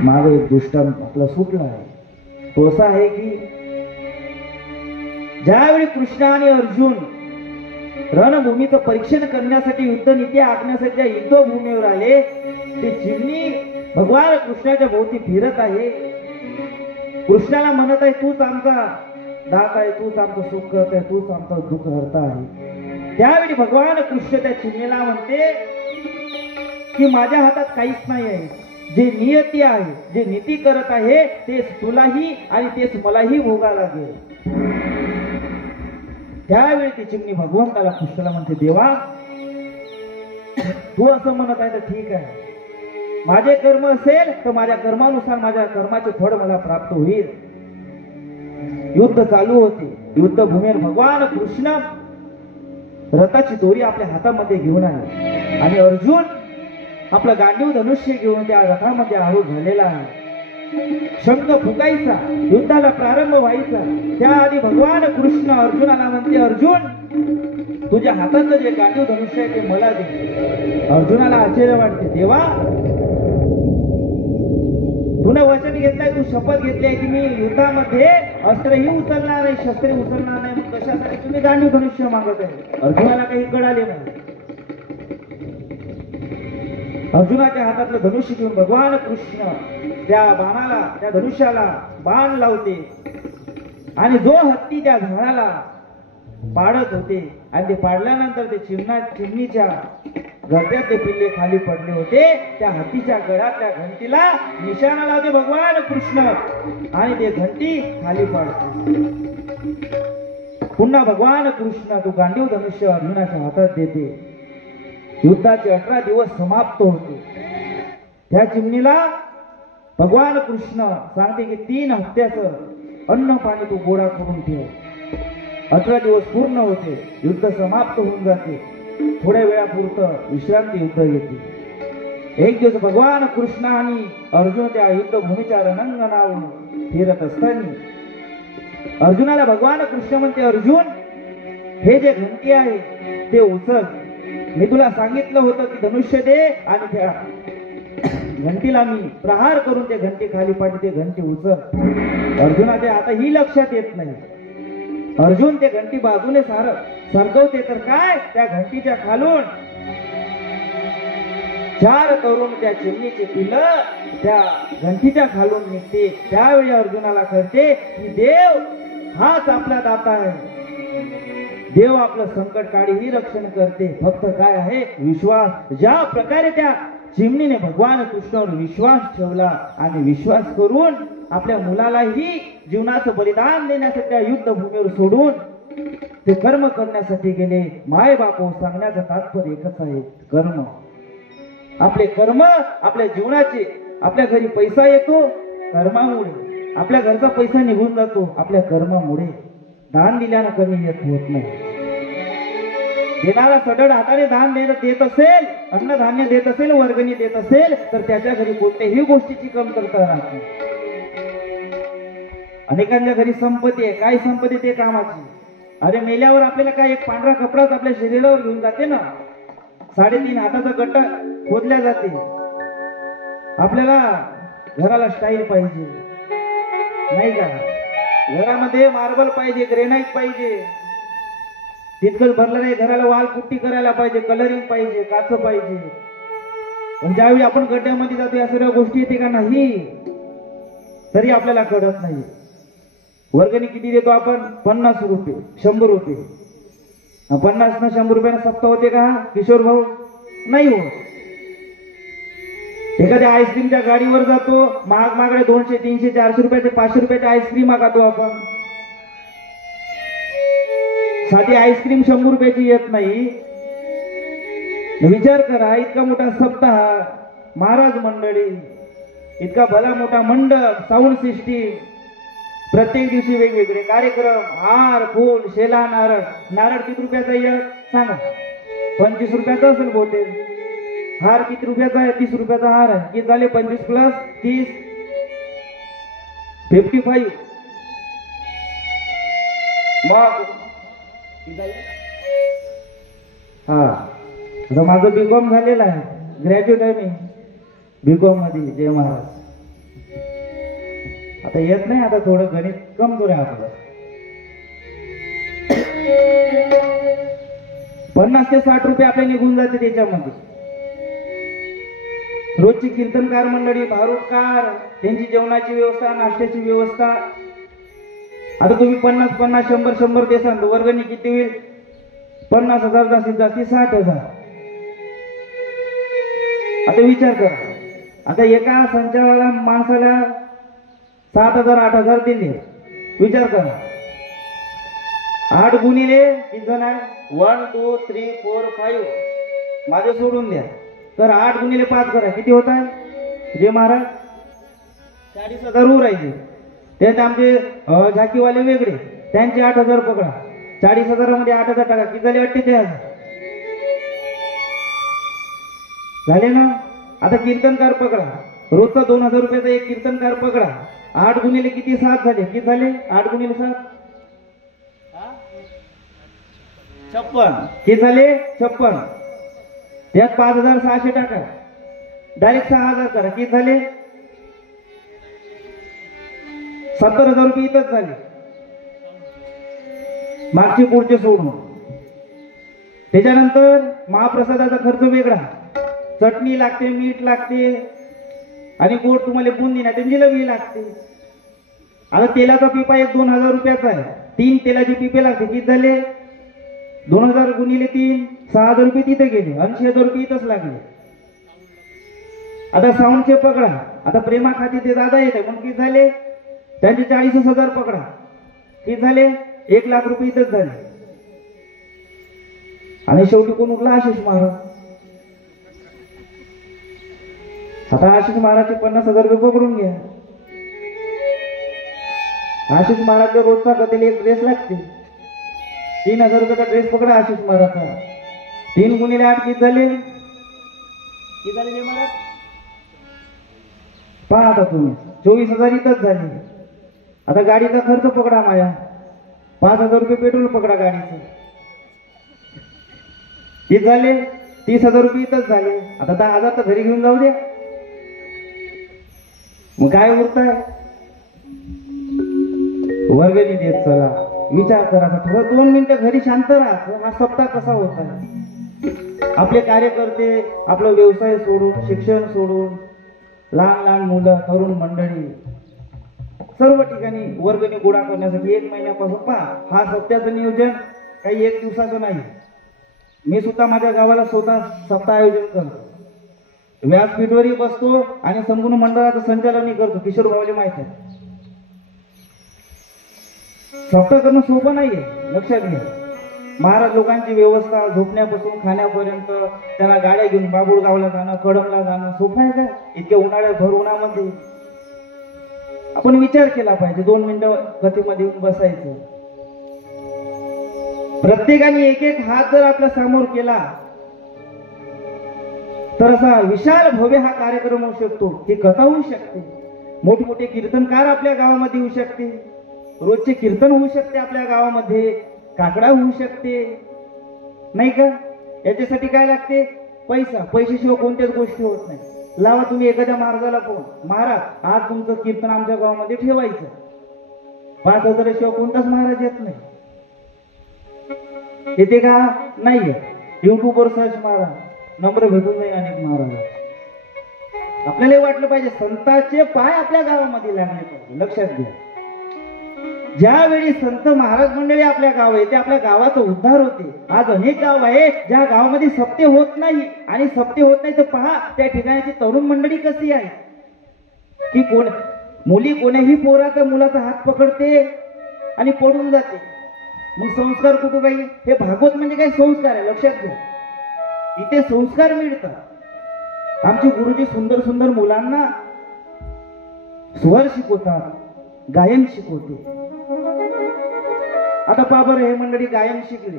मागे एक दुष्टांत आपला सुटला आहे. तो असा आहे की ज्यावेळी कृष्ण आणि अर्जुन रणभूमीचं परीक्षण करण्यासाठी युद्धनीती आखण्यासाठी त्या युद्धभूमीवर आले, ते चिमणी भगवान कृष्णाच्या भोवती फिरत आहे. कृष्णाला म्हणत आहे, तूच आमचा दात आहे, तूच आमचं सुख करत आहे, तूच आमचं दुःख हरता आहे. त्यावेळी भगवान कृष्ण त्या चिमणीला म्हणते की माझ्या हातात काहीच नाही आहे. जे नियती आहे, जे नीती करत आहे तेच तुलाही आणि तेच मलाही भोगावं लागेल. त्यावेळी ती चिमणी भगवंताला कृष्णाला म्हणते, देवा तू असं म्हणत आहे तर ठीक आहे, माझे कर्म असेल तर माझ्या कर्मानुसार माझ्या कर्माचे फळ मला प्राप्त होईल. युद्ध चालू होते. युद्धभूमीवर भगवान कृष्ण रथाची दोरी आपल्या हातामध्ये घेऊन आहे आणि अर्जुन आपलं गांडीव धनुष्य घेऊन त्या रथामध्ये आरूढ झालेला आहे. शंख फुकायचा, युद्धाला प्रारंभ व्हायचा. त्याआधी भगवान कृष्ण अर्जुनाला म्हणते, अर्जुन तुझ्या हातातलं जे गांडीव धनुष्य आहे ते मला दे. अर्जुनाला आश्चर्य वाटते, देवा तुने वचन घेतलंय, तू शपथ घेतली आहे की मी युद्धामध्ये अस्त्रही उचलणार नाही, शस्त्रे उचलणार नाही, मग कशासाठी तुम्ही गांडीव धनुष्य मागत आहे. अर्जुनाला काही कळाले नाही. अर्जुनाच्या हातातलं धनुष्य घेऊन भगवान कृष्ण त्या बाणाला, त्या धनुष्याला बाण लावते. आणि जो हत्ती त्या झाडाला पाडत होते आणि ते पाडल्यानंतर ते चिमणीच्या घरट्यात ते पिल्ले खाली पडले होते, त्या हत्तीच्या गळ्यातल्या घंटीला निशाणा लावते भगवान कृष्ण आणि ते घंटी खाली पाडते. पुन्हा भगवान कृष्ण तो गांडीव धनुष्य अर्जुनाच्या हातात देते. युद्धाचे 18 दिवस समाप्त होते. त्या चिमणीला भगवान कृष्ण सांगते की 3 हप्त्याचं अन्न पाणी तू गोळा करून ठेव. 18 दिवस पूर्ण होते, युद्ध समाप्त होऊन जाते. थोड्या वेळापुरतं विश्रांती युद्ध येते. एक दिवस भगवान कृष्ण आणि अर्जुन त्या युद्धभूमीच्या रणांगणावर फिरत असताना अर्जुनाला भगवान कृष्ण म्हणते, अर्जुन हे जे घंटी आहे ते उचल. मी तुला सांगितलं होतं की धनुष्य दे आणि त्या घंटीला मी प्रहार करून ते घंटी खाली पाडते. ते घंटी उचल. अर्जुनाच्या आता ही लक्षात येत नाही. अर्जुन ते घंटी बाजूने सरकवते तर काय त्या घंटीच्या खालून 4 तरुण त्या चिमणीचे पिल्लं त्या घंटीच्या खालून निघते. त्यावेळी अर्जुनाला कळते की देव हाच आपला दाता आहे. देव आपलं संकट काळीही रक्षण करते. फक्त काय आहे विश्वास. ज्या प्रकारे त्या चिमणीने भगवान कृष्णावर विश्वास ठेवला आणि विश्वास करून आपल्या मुलालाही जीवनाचं बलिदान देण्यासाठी त्या युद्धभूमीवर सोडून ते कर्म करण्यासाठी गेले. माय बापो सांगण्याचं तात्पर्य एकच आहे, कर्म. आपले कर्म आपल्या जीवनाचे. आपल्या घरी पैसा येतो कर्मामुळे, आपल्या घरचा पैसा निघून जातो आपल्या कर्मामुळे. दान दिल्यानं कमी येत होत नाही. देणारा सडड हाताने दान देत असेल, अन्नधान्य देत असेल, वर्गणी देत असेल तर त्याच्या घरी कोणत्याही गोष्टीची कमतरता राहत नाही. अनेकांच्या घरी संपत्ती आहे, काय संपत्ती ते कामाची. अरे मेल्यावर आपल्याला काय एक पांढरा कपडाच आपल्या शरीरावर घेऊन जाते ना. 3.5 हाताचा गट्टा खोदल्या जाते. आपल्याला घराला स्टाईल पाहिजे नाही का, घरामध्ये मार्बल पाहिजे, ग्रेनाइट पाहिजे, तितकंच भरलं नाही घराला वाल पुट्टी करायला पाहिजे, कलरिंग पाहिजे, काच पाहिजे. पण ज्यावेळी आपण गड्ड्यामध्ये जातो या सर्व गोष्टी येते का नाही तरी आपल्याला कळत नाही. वर्गणी किती देतो आपण? 50 रुपये, 100 रुपये. 50 न 100 रुपयानं सप्ताह होते का किशोर भाऊ? नाही होत. एखाद्या आईस्क्रीमच्या गाडीवर जातो, महागडे 200, 300, 400 रुपयाचे, 500 रुपयाचे आईस्क्रीम मागतो आपण. साधी आईस्क्रीम 100 रुपयाची येत नाही. विचार करा, इतका मोठा सप्ताह, महाराज मंडळी, इतका भला मोठा मंडप, साऊंड सिस्टीम, प्रत्येक दिवशी वेगवेगळे कार्यक्रम, हार, फूल, शेला, नारळ. नारळ किती रुपयाचा आहे सांगा? 25 रुपयाचा असेल बहुतेक. हार किती रुपयाचा आहे? 30 रुपयाचा हार आहे. किती झाले? 25 प्लस 30 55. मग हा, आता माझं बीकॉम झालेलं आहे, ग्रॅज्युएट आहे मी बीकॉम मध्ये. जय महाराज. आता येत नाही, आता थोडं गणित कमजोर आहे आपलं. 50 ते 60 रुपये आपले निघून जाते त्याच्यामध्ये. रोजची कीर्तनकार मंडळी, भारूडकार, त्यांची जेवणाची व्यवस्था, नाश्त्याची व्यवस्था. आता तुम्ही 50, 100, 100 देसाल तर वर्गणी किती होईल? 50,000 जास्तीत जास्त 60,000. आता विचार करा, आता एका संचाला माणसाला 7,000 8,000 दिले. विचार करा, 8 गुणिले किती जण आहे? 1 2 3 4 5. माझे सोडून द्या, तर 8 गुणिले 5 करा, किती होत आहे? जे महाराज 40,000 वर राहिले. त्यात आमचे झाकीवाले वेगळे, त्यांचे 8,000 पकडा. 40,000 मध्ये 8,000 टाका, किती झाले? 48,000 झाले ना. आता कीर्तनकार पकडा, रोजचा 2,000 रुपयाचा एक कीर्तनकार पकडा. 8 गुणिले किती? 7 झाले. किती झाले? 8 गुणिले 7 56. किती झाले? 56. त्यात 5,600 टाका, डायरेक्ट 6,000 करा. किती झाले? 70,000 रुपये इथंच झाले. मागचे पुढचे सोडून. त्याच्यानंतर महाप्रसादाचा खर्च वेगळा, चटणी लागते, मीठ लागते, आणि गोड तुम्हाला बुंदी ना जिलेबी लागते. आता तेलाचा पिपा एक 2000 रुपयाचा आहे, 3 तेलाचे पिपे लागते, किती झाले? 2000 गुणिले 3, 6000 रुपये तिथे गेले, 80,000 रुपये इथंच लागले. आता साऊंडचे पकडा, आता प्रेमा खाती ते दादा येते म्हणून किती झाले? त्यांचे 40,000 पकडा, किती झाले? 1,00,000 रुपये इथंच झाले. आणि शेवटी कोण उठला? आशिष महाराज. आता आशिष महाराजचे 50,000 रुपये पकडून घ्या. आशिष महाराजला रोजचा कधीला एक ड्रेस लागते, 3,000 रुपयाचा ड्रेस पकडा आशिष महाराजचा. 3 गुणिले 8 किती झाले? किती झाले महाराज? पहा आता तुम्ही, 24,000 इथंच झाले. आता गाडीचा खर्च पकडा माया, 5,000 रुपये पेट्रोल पकडा गाडीचं, किती झाले? 30,000 रुपये इथंच झाले. आता 10,000 तर घरी घेऊन जाऊ दे, मग काय उरताय? वर्गणी देत चला. विचार करा, थोडं 2 मिनिटं घरी शांत राहा. हा सप्ताह कसा होता? आपले कार्यकर्ते आपला व्यवसाय सोडून, शिक्षण सोडून, लहान लहान मुलं, तरुण मंडळी सर्व ठिकाणी वर्गणी गोळा करण्यासाठी 1 महिन्यापासून पहा. हा सप्त्याचं नियोजन काही 1 दिवसाचं नाही. मी सुद्धा माझ्या गावाला स्वतः सप्ताह आयोजन करतो, व्यासपीठवरही बसतो आणि संपूर्ण मंडळाचं संचालनही करतो. किशोर भाऊले माहित आहे, सप्ताह करणं सोपं नाहीये, लक्षात घ्या. महाराज लोकांची व्यवस्था झोपण्यापासून खाण्यापर्यंत, त्यांना गाड्या घेऊन बाबुळगावला जाणं, कडमला जाणं सोपं आहे का? इतक्या उन्हाळ्यात, भर उन्हामध्ये आपण विचार केला पाहिजे. 2 मिनिटं कथेमध्ये येऊन बसायचं. प्रत्येकाने एक एक हात जर आपल्या समोर केला तर असा विशाल भव्य हा कार्यक्रम होऊ शकतो. ही कथा होऊ शकते, मोठमोठे कीर्तनकार आपल्या गावामध्ये येऊ शकते, रोजचे कीर्तन होऊ शकते आपल्या गावामध्ये, काकडा होऊ शकते, नाही का? याच्यासाठी काय लागते? पैसा. पैशाशिवाय कोणत्याच गोष्टी होत नाही. लावा तुम्ही एखाद्या महाराजाला फोन, महाराज आज तुमचं कीर्तन आमच्या गावामध्ये ठेवायचं. 5,000 शिवाय कोणताच महाराज येत नाही. येते का? नाहीये. युट्यूबवर सर्च मारा, नंबर भेटून जाईल अनेक महाराज. आपल्याला वाटलं पाहिजे संतांचे पाय आपल्या गावामध्ये लागले पाहिजे. लक्षात घ्या, ज्यावेळी संत महाराज मंडळी आपल्या गाव येते, आपल्या गावाचा उद्धार होते. आज अनेक गाव आहे ज्या गावामध्ये सप्ते होत नाही, आणि सप्ते होत नाही तर पहा त्या ठिकाणची तरुण मंडळी कशी आहे की मुली कोण्याही मुलाचा हात पकडते आणि पडून जाते. मग संस्कार कुठे राहील? हे भागवत म्हणजे काय? संस्कार आहे. लक्षात घ्या, इथे संस्कार मिळतात. आमचे गुरुजी सुंदर सुंदर मुलांना स्वर शिकवतात, गायन शिकवते. आता पहा बरं, हे मंडळी गायन शिकले,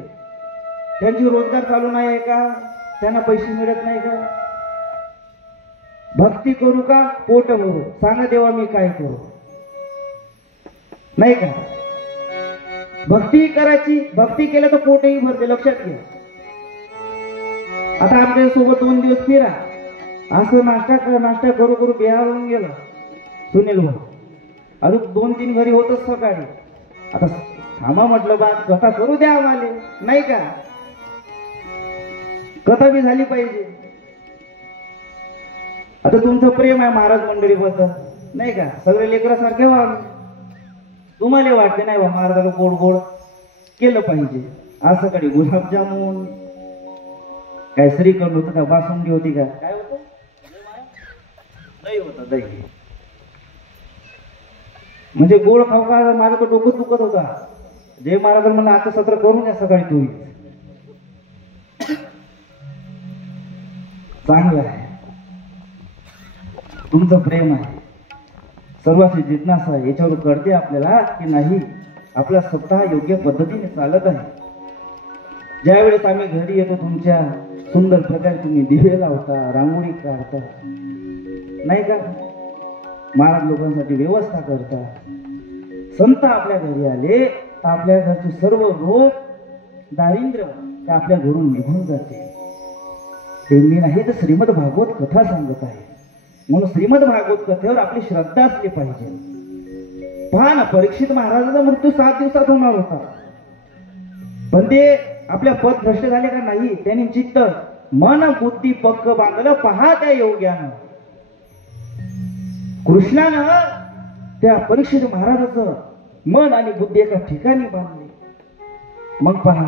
त्यांची रोजगार चालू नाही आहे का? त्यांना पैसे मिळत नाही का? भक्ती करू का पोट भरू? सांगा देवा मी काय करू? नाही का? भक्ती करायची, भक्ती केलं तर पोटही भरते. लक्षात घ्या. आता आमच्या सोबत 2 दिवस फिरा, असं नाश्ता करू करू बिहारून गेला सुनील भाऊ. अजून 2-3 घरी होतच सकाळी. आता थांबा म्हटलं, बा कथा करू द्या आम्हाला, नाही का? कथा बी झाली पाहिजे. आता तुमचं प्रेम आहे महाराज मंडळी बद्दल, नाही का? सगळे लेकरासारखे व्हा. तुम्हाला वाटते नाही बा महाराजाला गोड गोड केलं पाहिजे. आज सकाळी गुलाबजामुन, काय श्रीखंड होतं का, बासुंदी होती का, काय होतं? दही होतं, दही. म्हणजे गोड खाऊ का? माझं तर डोकं दुखत होता. जय महाराज म्हणलं आता सत्र करून द्या सकाळी. तुम्ही चांगलं आहे, तुमचं प्रेम आहे, सर्वांशी जिज्ञासा आहे. याच्यावर कळते आपल्याला की नाही आपला सप्ताह योग्य पद्धतीने चालत आहे. ज्यावेळेस आम्ही घरी येतो, तुमच्या सुंदर प्रकारे तुम्ही दिवे लावता, रांगोळी काढता, नाही का? महाराज लोकांसाठी व्यवस्था करता. संत आपल्या घरी आले तर आपल्या घरचे सर्व रोग, दारिद्र्य ते आपल्या घरून निघून जाते. ते मी नाही तर श्रीमद भागवत कथा सांगत आहे. म्हणून श्रीमद भागवत कथेवर आपली श्रद्धा असली पाहिजे. पहा ना, परीक्षित महाराजाचा मृत्यू 7 दिवसात होणार होता, पण ते आपल्या पद भ्रष्ट झाले का नाही? त्यांनी चित्त मन बुद्धी पक्क बांधलं. पहा त्या योग्यानं कृष्णानं त्या परीक्षित महाराजाचं मन आणि बुद्धी एका ठिकाणी बांधली. मग पहा,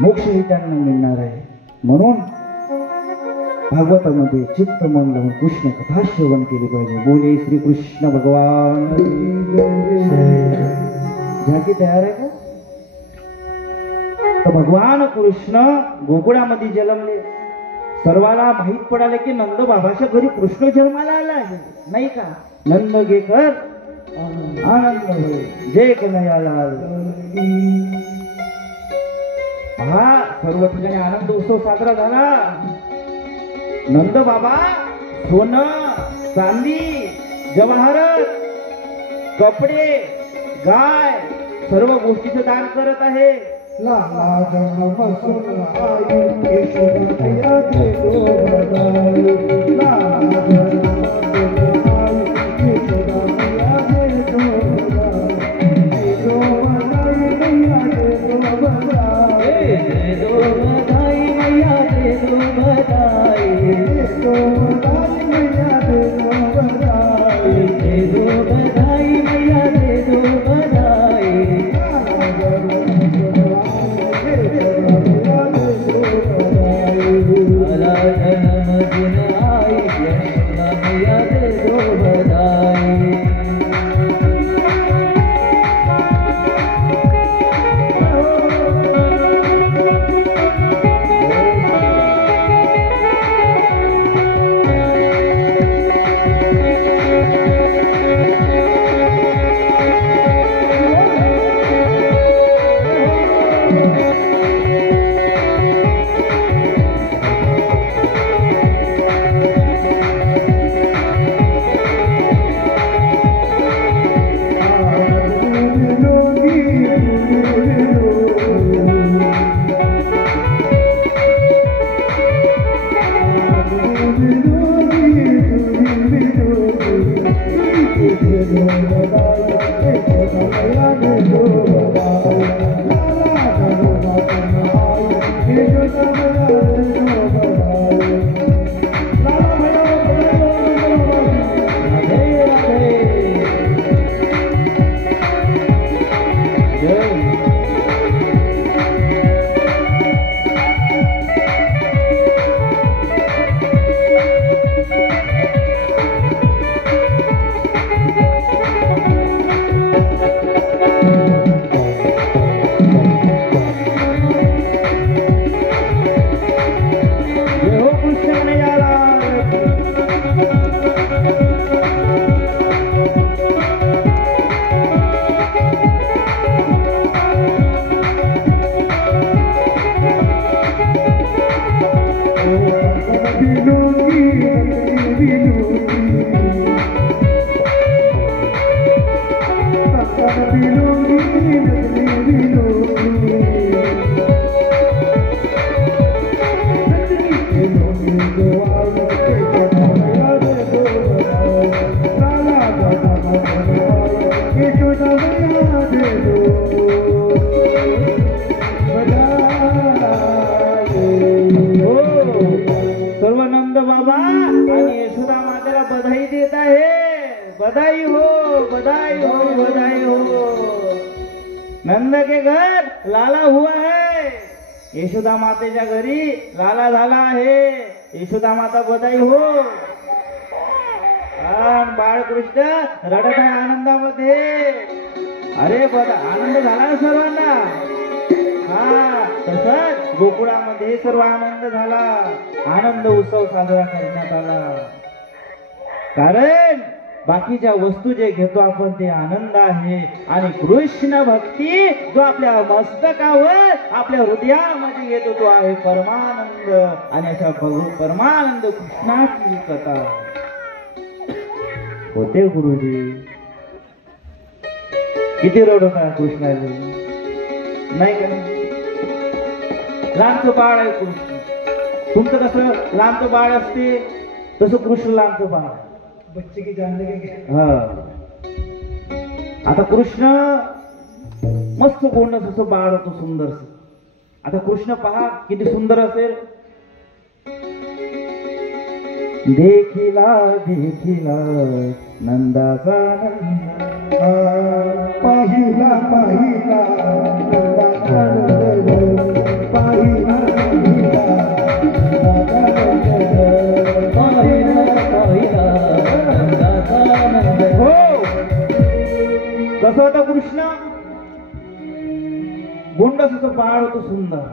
मोक्षही त्यांना मिळणार आहे. म्हणून भागवतामध्ये चित्त मन लावून कृष्ण कथा श्रवण केली पाहिजे. बोले श्री कृष्ण भगवान. झाकी तयार आहे का? तर भगवान कृष्ण गोकुळामध्ये जन्मले. सर्वाला माहित पडाले की नंद बाबाच्या घरी कृष्ण जन्माला आला आहे, नाही का? नंद घे कर आनंद होय, जय कन्हैयालाल. पहा, सर्व ठिकाणी आनंद उत्सव साजरा झाला. नंद बाबा सोनं चांदी जवाहरात कपडे गाय सर्व गोष्टीचं दान करत आहे. लाला जन्म सुन आई यशोदा दे दो बधाई. लाला जन्म सुन आई यशोदा दे दो बधाई. दे दो बधाई मैया दे दो बधाई. दे दो बधाई मैया दे दो बधाई. दे दो बधाई मैया दे दो बधाई. दे दो बधाई मैया दे दो बधाई. लाला जन्म दिन आई यशोदा मैया दे दो बधाई. सर्वानंद बाबा आणि यशोदा मातेला बधाई देत आहे. बधाई हो, बधाई हो, बधाई हो. नंद के घर लाला हुआ है. यशोदा मातेच्या घरी लाला झाला आहे. यशोदा माता बधाई हो. आणि बाळकृष्ण रडत आहे आनंदामध्ये. अरे आनंद झाला ना सर्वांना. हा, तसंच गोकुळामध्ये सर्व आनंद झाला. आनंद उत्सव साजरा करण्यात आला. कारण बाकीच्या वस्तू जे घेतो आपण ते आनंद आहे, आणि कृष्ण भक्ती जो आपल्या मस्तकावर आपल्या हृदयामध्ये येतो तो आहे परमानंद. आणि अशा परमानंद कृष्णाची कथा होते. गुरुजी किती रडता कृष्णाला, नाही का? लांबचं बाळ आहे कृष्ण. तुमचं कसं लांबचं बाळ असते तसं कृष्ण लांबचं बाळ. बच्चे की जान लगे. हा, आता कृष्ण मस्त गोंड जसं बाळ होतं सुंदर. आता कृष्ण पहा किती सुंदर असेल. देखिला देखिला नंदाचा नंद पाहिला पाहिला नंदाचा नंद पाहिला हो कसं होता कृष्ण गोंडस बाळ होतं सुंदर.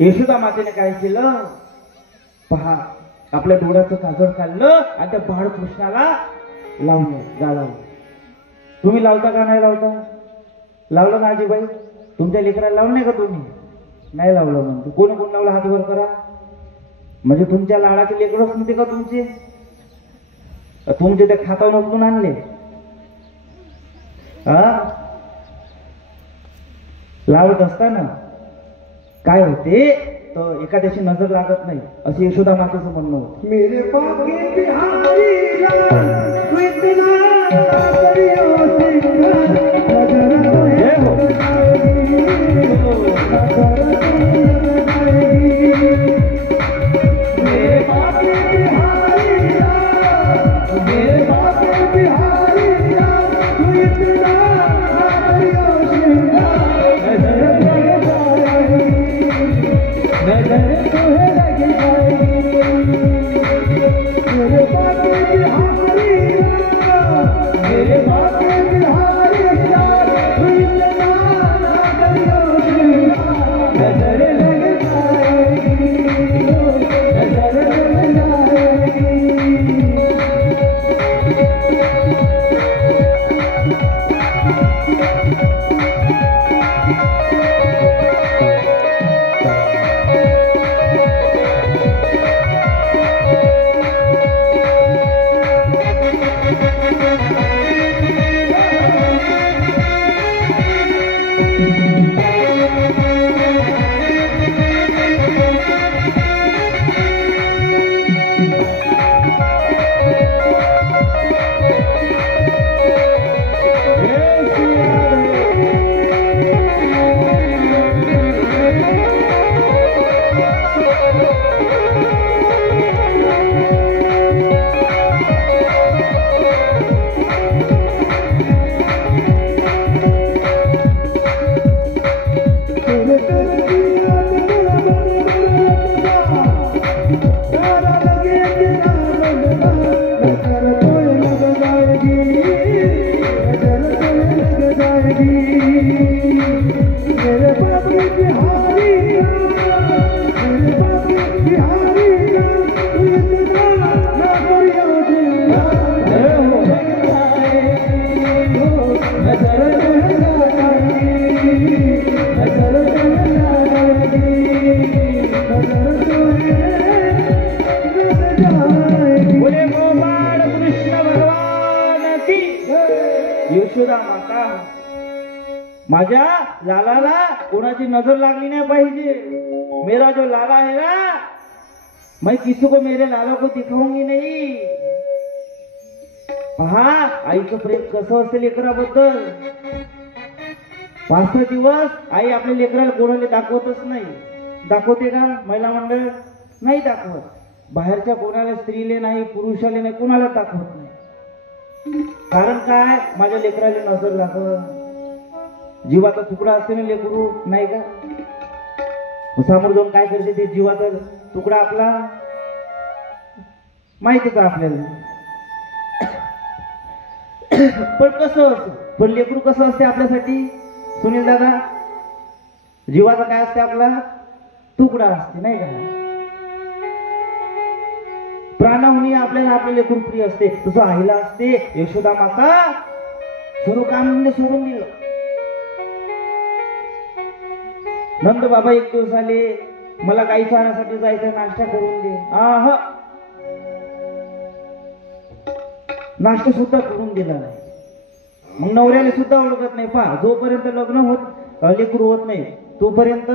यशोदा मातेने काय केलं पहा आपल्या डोळ्याचं काजळ काढलं आणि त्या बाळ कृष्णाला लावलं गाळावं. तुम्ही लावता का नाही लावता? लावलं ना आजीबाई? तुमच्या लेकराला लावलं नाही का तुम्ही? नाही लावलं म्हणतो. कोण कोण लावलं हात वर करा. म्हणजे तुमच्या लाडाचे लेकरं म्हणते का तुमचे? तुमचे ते खातावर उचलून आणले हा? लावत असताना काय होते तर एखाद्याची नजर लागत नाही असं यशोदा मातेचं म्हणणं होतं. मेरे बागे बिहारी लाल इतना करियो सिंगार नजर हे हो. मेरे बागे बिहारी लाल मेरे बागे बिहारी लाल इतना करियो सिंगार नजर तुहे लग जाएगी मेरे बागे बिहारी लाल मेरे बागे बिहारी लाल इतना करियो सिंगार नजर लग जाएगी नजर लग जाएगी. बोले गोपाळ कृष्ण भगवान की यशोदा माता माझ्या लालाला कोणाची नजर लागली नाही पाहिजे. मेरा जो लाला है ना मैं किसी को मेरे लाला को दिखाऊंगी नहीं. पहा आईचं प्रेम कसं असते लेकराबद्दल. 5-6 दिवस आई आपल्या लेकराला कोणाला दाखवतच नाही. दाखवते का महिला मंडळ? नाही दाखवत. बाहेरच्या कोणाला स्त्रीले नाही पुरुषाले नाही कोणाला दाखवत नाही. कारण काय? माझ्या लेकराला नजर लागत. जीवाचा तुकडा असते ना लेकरू नाही का? समोर जाऊन काय करते ते जीवाचा तुकडा आपला माहितीच आपल्याला. पण कसं असतं पण लेकरू कसं असते आपल्यासाठी सुनील दादा? जीवाचा काय असते आपला तुकडा असते नाही का? प्राणाहुनी आपल्याला आपले लेकरू प्रिय असते तसं आईला असते. यशोदा माता सर्व काम सोडून दिलं. नंद बाबा एक दिवस आले मला गाई चारण्यासाठी जायचं नाश्ता करून दे. नाश्ता सुद्धा करून दिला नाही. मग नवऱ्याला सुद्धा ओळखत नाही. पहा जोपर्यंत लग्न होत लेकरू होत नाही तोपर्यंत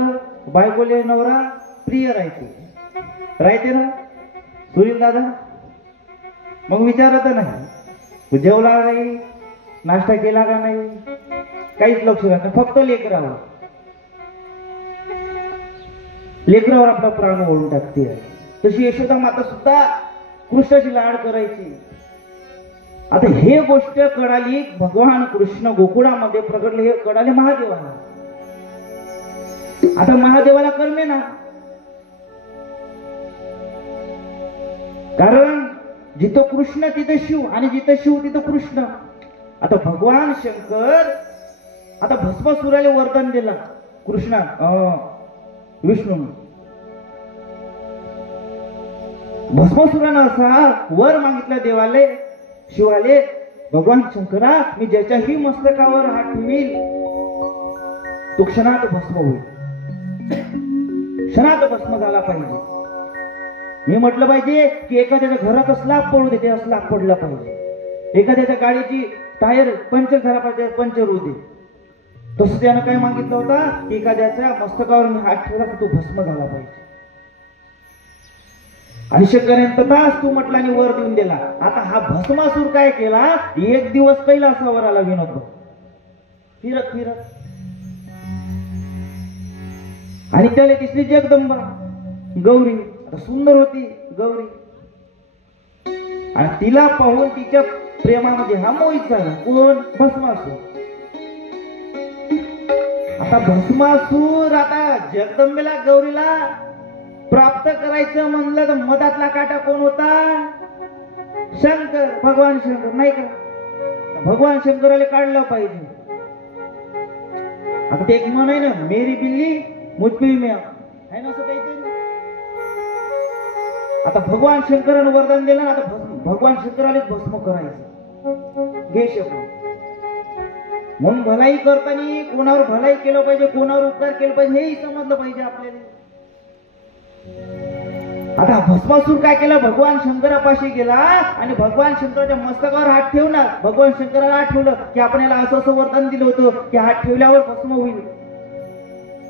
बायकोले नवरा प्रिय राहते ना सुनील दादा? मग विचारत नाही जेवला नाही नाश्ता केला का नाही काहीच लक्ष राहत फक्त लेकरावर आपला प्राण ओढून टाकते. तशी यशोदा माता सुद्धा कृष्णाची लाड करायची. आता हे गोष्ट कळाली भगवान कृष्ण गोकुळामध्ये प्रगटले, हे कळाले महादेवाला. आता महादेवाला कर्मे ना, कारण जिथं कृष्ण तिथं शिव आणि जिथं शिव तिथं कृष्ण. आता भगवान शंकर आता भस्मासुराला वरदान दिला कृष्णा विष्णू. भस्मासुरानं असा वर मागितला देवाले शिवाले, भगवान शंकरा मी ज्याच्याही मस्तकावर हात ठेवील तो क्षणात भस्म होईल, क्षणात भस्म झाला पाहिजे. मी म्हटलं पाहिजे की एखाद्याच्या घरात स्लॅब पडू दे, ते स्लॅब पडला पाहिजे. एखाद्याच्या गाडीची टायर पंक्चर झाला पाहिजे, पंक्चर होऊ दे. तसं त्यानं काय मागितलं होता की एखाद्याच्या मस्तकावर मी हात ठेवला की तो भस्म झाला पाहिजे. आणि शंकराने तास तू म्हटला आणि वर देऊन दिला. आता हा भस्मासूर काय केला, एक दिवस कैलासावर आला विनोद फिरत फिरत, आणि त्याला दिसली जगदंबा गौरी. आता सुंदर होती गौरी, आणि तिला पाहून तिच्या प्रेमामध्ये हा मोहित झाला. कोण? भस्मासूर. आता भस्मासूर आता जगदंबेला गौरीला प्राप्त करायचं म्हणलं तर मधातला काटा कोण होता? शंकर, भगवान शंकर नाही का? भगवान शंकराला काढलं पाहिजे. आता ते एक म्हण आहे ना, मेरी बिल्ली मुझपी में आहे ना, असं काहीतरी. आता भगवान शंकरानं वरदान दिलं, आता भगवान शंकराला भस्म करायचं. घे शब्द म्हणून भलाई करताना कोणावर भलाई केलं पाहिजे, कोणावर उपकार केलं पाहिजे हेही समजलं पाहिजे आपल्याला. आता भस्मासूर काय केलं, भगवान शंकरापाशी गेला आणि भगवान शंकराच्या मस्तकावर हात ठेवणार. भगवान शंकराला आठवलं की आपण याला असं असं वरदान दिलं होतं की हात ठेवल्यावर भस्म होईल.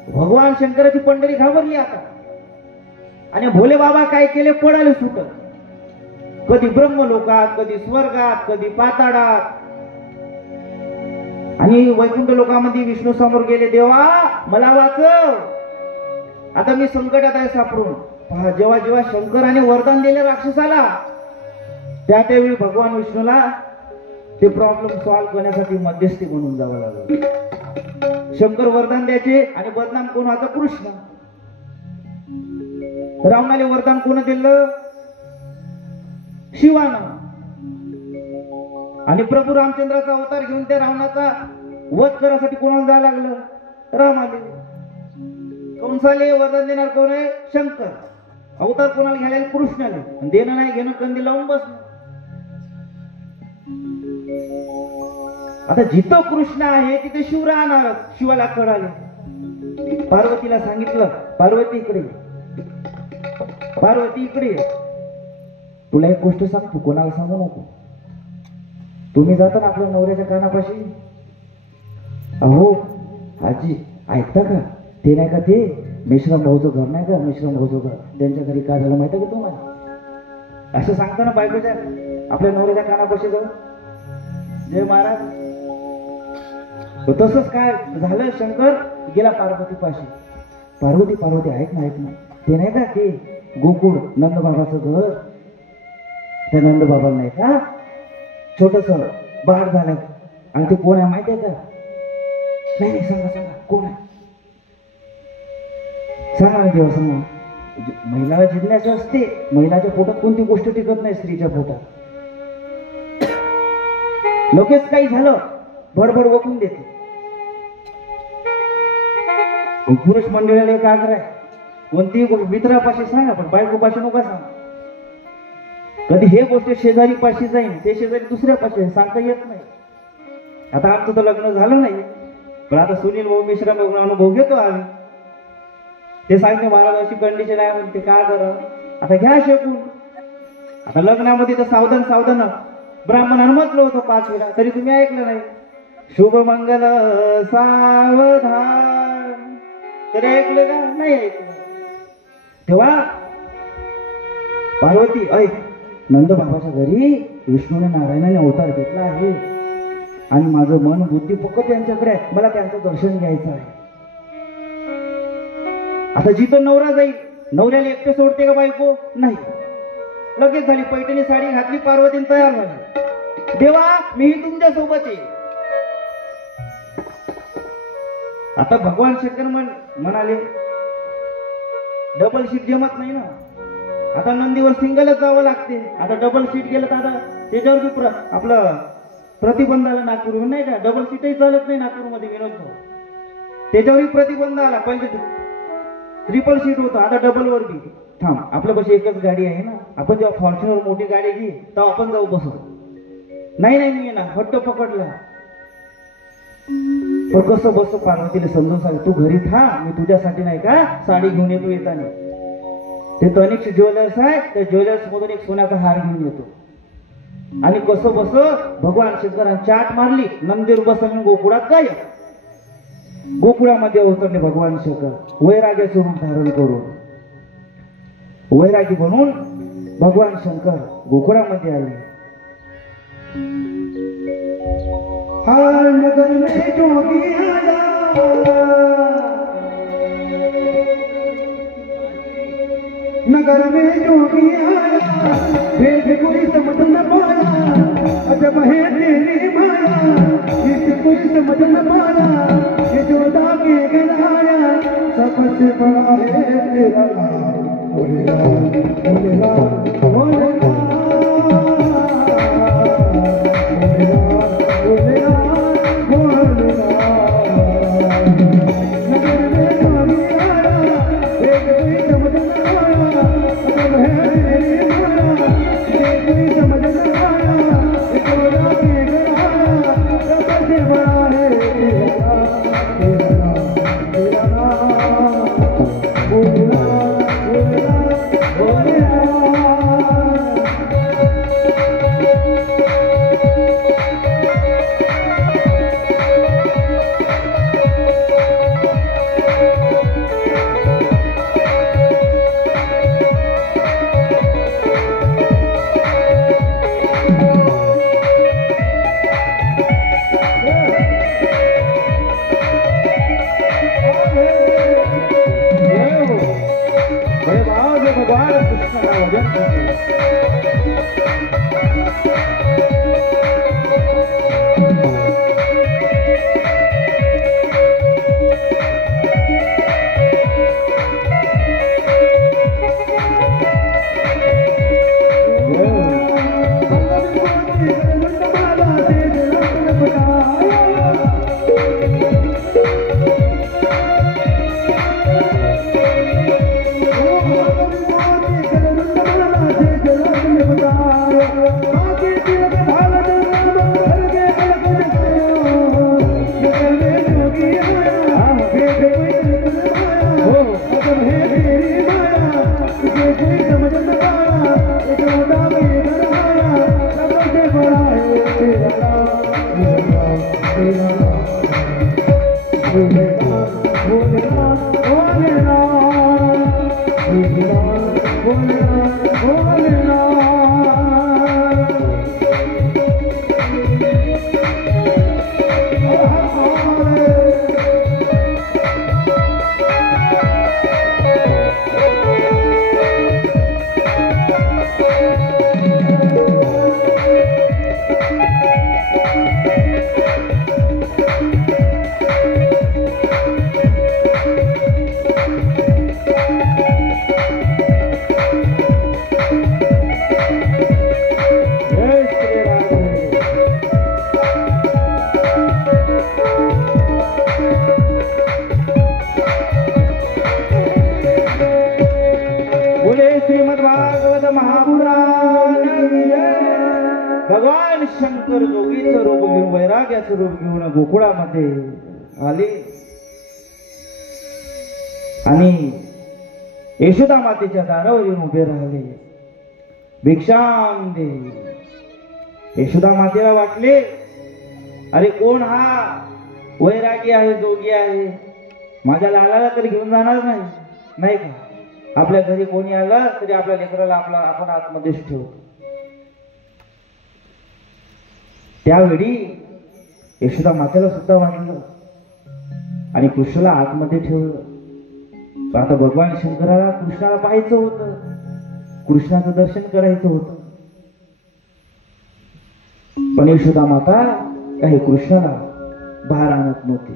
भगवान शंकराची पंढरी घाबरली आता, आणि भोले बाबा काय केले, पडाले सुटत. कधी ब्रह्मलोकात, कधी स्वर्गात, कधी पाताळात, आणि वैकुंठ लोकामध्ये विष्णू समोर गेले, देवा मला वाचव, आता मी संकटात आहे सापडून. पहा, जेव्हा जेव्हा शंकराने वरदान दिले राक्षसाला, त्यावेळी भगवान विष्णूला ते प्रॉब्लेम सॉल्व्ह करण्यासाठी मध्यस्थी म्हणून जावं लागलं. शंकर वरदान द्यायचे आणि बदनाम कोण व्हायचा? कृष्ण. रावणाले वरदान कोण दिलं? शिवानं. आणि प्रभू रामचंद्राचा अवतार घेऊन त्या रावणाचा वध करण्यासाठी कोणाला जायला लागलं? रामाले. कंसाले वरदान देणार कोण आहे? शंकर. अवतार कोणाला घ्यायला? कृष्णाला. देणं नाही घेणं, कंदी लावून बसणं. आता जिथं कृष्ण आहे तिथे शिव राहणार. शिवाला कळाले, पार्वतीला सांगितलं, पार्वती इकडे, पार्वती इकडे. तुला एक गोष्ट सांगतो, कोणाला सांगू नको. तुम्ही जाता ना आपल्या नवऱ्याच्या कानापाशी, अहो आजी ऐकता का, ते नाही का ते मेश्राम भाऊचं घर नाही का, मेश्राम भाऊचं घर, त्यांच्या घरी काय झालं माहिती का तुम्हाला? असं सांगताना बायकोच्या आपल्या नवऱ्याच्या कानापाशी जाऊ, जय महाराज. तसंच काय झालं, शंकर गेला पार्वती पाशी. पार्वती पार्वती ऐक ना, ऐक ना, ते नाही का ते गोकुळ नंद बाबाचं घर, त्या नंद बाबाला नाही का छोटस बाळ झालं, आणि ते कोण आहे माहिती आहे का? नाही नाही, सांगा सांगा कोण आहे, सांगा ना देवा सांगा. महिलाला जिज्ञासा असते, महिलाच्या पोटात कोणती गोष्ट टिकत नाही स्त्रीच्या पोटात. लगेच काही झालं बडबड वकून देते. पुरुष मंडळीला एक आग्रह आहे, कोणतीही गोष्ट मित्रापाशी सांगा पण बायकोपाशी नका सांगा. कधी हे गोष्ट शेजारी पाशी जाईल, ते शेजारी दुसऱ्या पाशी सांगता येत नाही. आता आमचं तर लग्न झालं नाही, पण आता सुनील भाऊ मिश्रा बघून अनुभव घेतो आम्ही. ते सांगते महाराज अशी कंडिशन आहे म्हणते, काय करा आता, घ्या शेकून. आता लग्नामध्ये तर सावधान सावधान ब्राह्मणानं म्हटलं होतं 5 वेळा, तरी तुम्ही ऐकलं नाही. शुभ मंगल सावधान, तरी ऐकलं का? नाही ऐकलं. तेव्हा पार्वती ऐक, नंद बाबाच्या घरी विष्णूने नारायणाने अवतार घेतला आहे, आणि माझं मन बुद्धी फक्त त्यांच्याकडे आहे, मला त्यांचं दर्शन घ्यायचं आहे. आता जिथं नवरा जाईल नवऱ्याला एकटे सोडते का बायको? नाही. लगेच झाली पैठणी साडी घातली, पार्वतीन तयार झाली. देवा मीही तुमच्या सोबत आहे. आता भगवान शंकर म्हणाले डबल सीट जमत नाही ना, आता नंदीवर सिंगलच जावं लागते. आता डबल सीट गेलं तर आता त्याच्यावर आपलं प्रतिबंध आला नागपूर नाही का, डबल सीटही चालत नाही नागपूरमध्ये विनोद भाऊ. त्याच्यावरही प्रतिबंध आला. पहिले ट्रिपल सीट होतं, आता डबल वर बी. थांब आपल्यापाशी एकच गाडी आहे ना, आपण जेव्हा फॉर्च्युनर मोठी गाडी घे तेव्हा आपण जाऊ बसू. नाही नाही मी ना हट्ट पकडला. पण कसं बसतो पार्वतीला समजून सांग, तू घरी थांब, मी तुझ्यासाठी नाही का साडी घेऊन येतो येताना. ते तनिष्क ज्वेलर्स आहे, त्या ज्वेलर्स मधून एक सोन्याचा हार घेऊन येतो. आणि कसं बस भगवान शंकरांनी चाट मारली, नंदीवर बसवून गोकुळात गायब. गोकुळामध्ये उतरले भगवान शंकर वैराग्याचे रूप धारण करून. वैरागी बनून भगवान शंकर गोकुळामध्ये आले. हर नगर में जोगी आया, नगर में जोगी आया, भेद कोई समझ न पाया, अजब है तेरी माया, इसे कोई समझ न पाया, ये जो दागे गलाया, सबसे बड़ा है तेरा नाम, भोले राम, भोले राम, भोले राम, भोले राम, भोले राम, भोले राम। नगर में जोगी आया, भेद कोई समझ न पाया, अजब है तेरी माया, इसे कोई समझ न पाया, ये जो दागे गलाया, सबसे बड़ा है तेरा नाम, तेरा नाम, तेरा नाम, भोले राम, भोले राम, भोले राम। बड़े भाव से भगवान कृष्ण का भजन कीजिए। भगवान शंकर जोगीचं रूप घेऊन वैराग्याचं रूप घेऊन गोकुळामध्ये आले आणि यशोदा मातेच्या दारावर येऊन उभे राहिले. भिक्षाम दे. यशोदा मातेला वाटले अरे कोण हा, वैरागी आहे, जोगी आहे, माझ्या लालाला तरी घेऊन जाणार नाही का? आपल्या घरी कोणी आलं तरी आपल्या लेकराला आपण आतमध्येच ठेवू. त्यावेळी यशोदा मातेला सुद्धा वाटलं आणि कृष्णाला आतमध्ये ठेवलं. आता भगवान शंकराला कृष्णाला पाहायचं होतं, कृष्णाचं दर्शन करायचं होतं, पण यशोदा माता काही कृष्णाला बाहेर आणत नव्हते.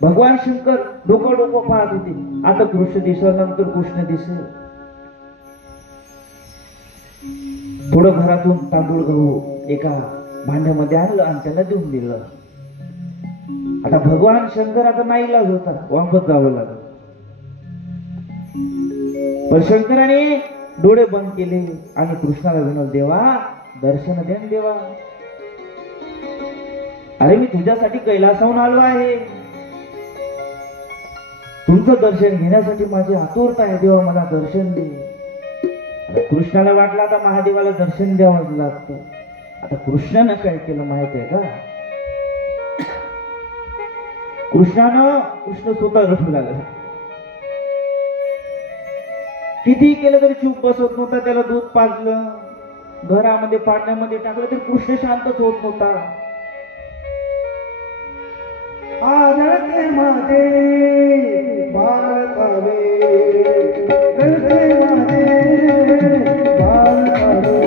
भगवान शंकर डोकं पाहत होते, आता कृष्ण दिसेल नंतर कृष्ण दिसेल. थोडं घरातून तांदूळ गहू एका भांड्यामध्ये आणलं आणि त्याला देऊन दिलं. आता भगवान शंकर आता नाईलाज होता, वापस जावं लागलं. पण शंकराने डोळे बंद केले आणि कृष्णाला विनवलं, देवा दर्शन दे न देवा, अरे मी तुझ्यासाठी कैलासाहून आलो आहे, तुमचं दर्शन घेण्यासाठी माझी आतुरता आहे, देवा मला दर्शन दे. कृष्णाला वाटलं आता महादेवाला दर्शन द्यावं लागतं. आता कृष्णानं काय केलं माहित आहे का? कृष्ण स्वतः रडू लागला. किती केलं तरी चूप बसत नव्हता. त्याला दूध पाजलं, घरामध्ये पाण्यामध्ये टाकलं तरी कृष्ण शांतच होत नव्हता. आदळते माझे बाळकावे, रडते माझे बाळकावे,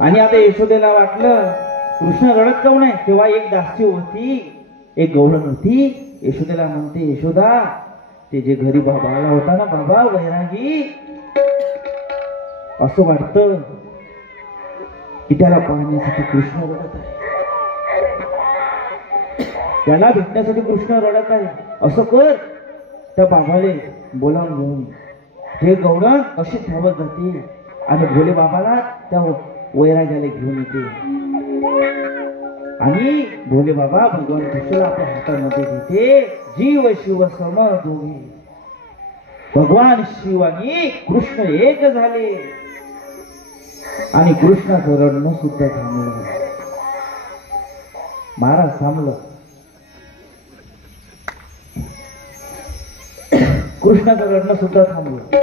आणि आता यशोदेला वाटलं कृष्ण रडत काऊन आहे. तेव्हा एक दासी होती, एक गवळण होती. यशोदेला म्हणते, यशोदा ते जे घरी बाबा आला होता ना, बाबा वैरागी, असं वाटतं की त्याला पाहण्यासाठी कृष्ण रडत आहे, त्याला भेटण्यासाठी कृष्ण रडत आहे. असं कर, त्या बाबाले बोलावून घेऊन हे गवळण अशी धावत जाते आणि भोले बाबाला त्या वैराग्याला घेऊन येते. आणि भोले बाबा भगवान कृष्णाला आपल्या हातामध्ये घेते. जीव शिव सम दोघे, भगवान शिव आणि कृष्ण एक झाले आणि कृष्णाचं रडणं सुद्धा थांबलं. महाराज थांबलं. कृष्णाचं रडणं सुद्धा थांबलं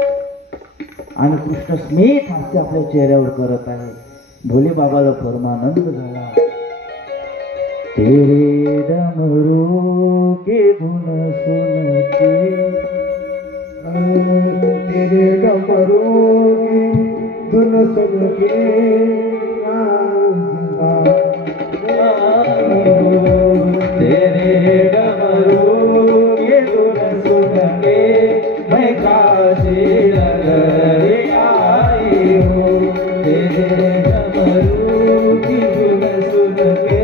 आणि कृष्ण स्मित हास्य आपल्या चेहऱ्यावर करत आहे. भोले बाबाला परमानंद झाला. तेरे डमरू के धुन सुन के, तेरे डमरू के धुन सुन के, तेरे डमरू के धुन सुन के मैं काशी नगरी आई हूँ. तेरे डमरू की धुन सुन के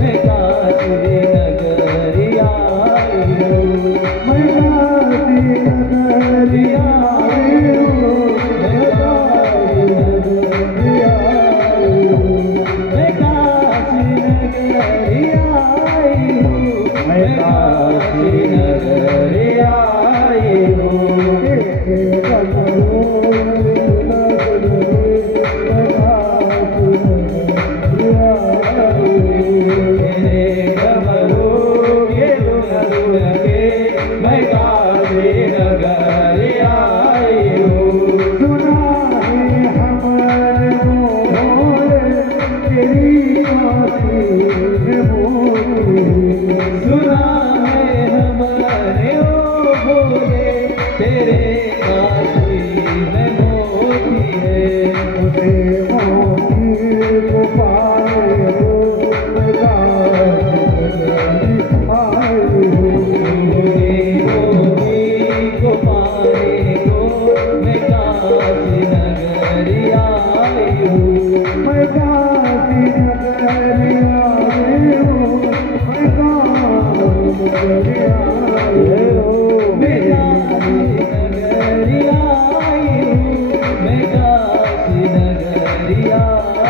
मैं काशी नगरी आई हूँ. मैं काशी नगरी आई हूँ, मैं काशी नगरी आई हूँ.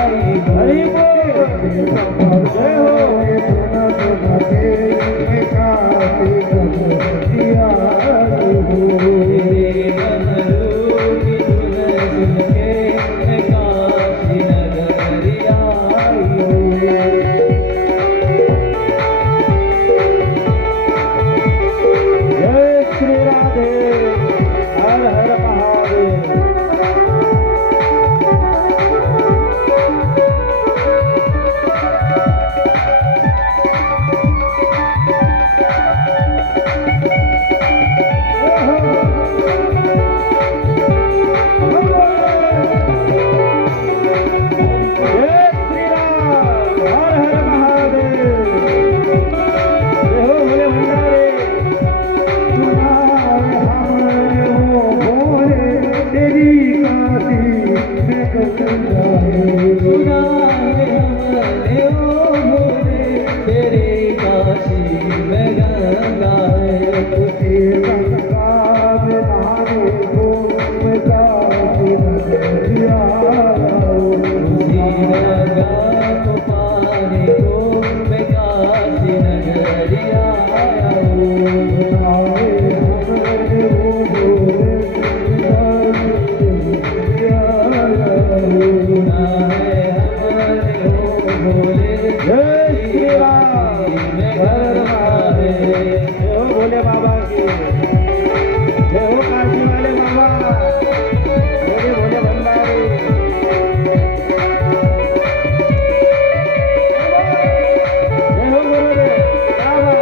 हरी बोल जय हो जय श्री राधे हर हर महादेव जय श्री राम हर हर महादेव जय हो भोले भंडारे जय श्री राम हर महादेव जय हो भोले बाबा की जय हो काशी वाले बाबा मेरे भोले भंडारे जय हो गुरुदेव क्या बात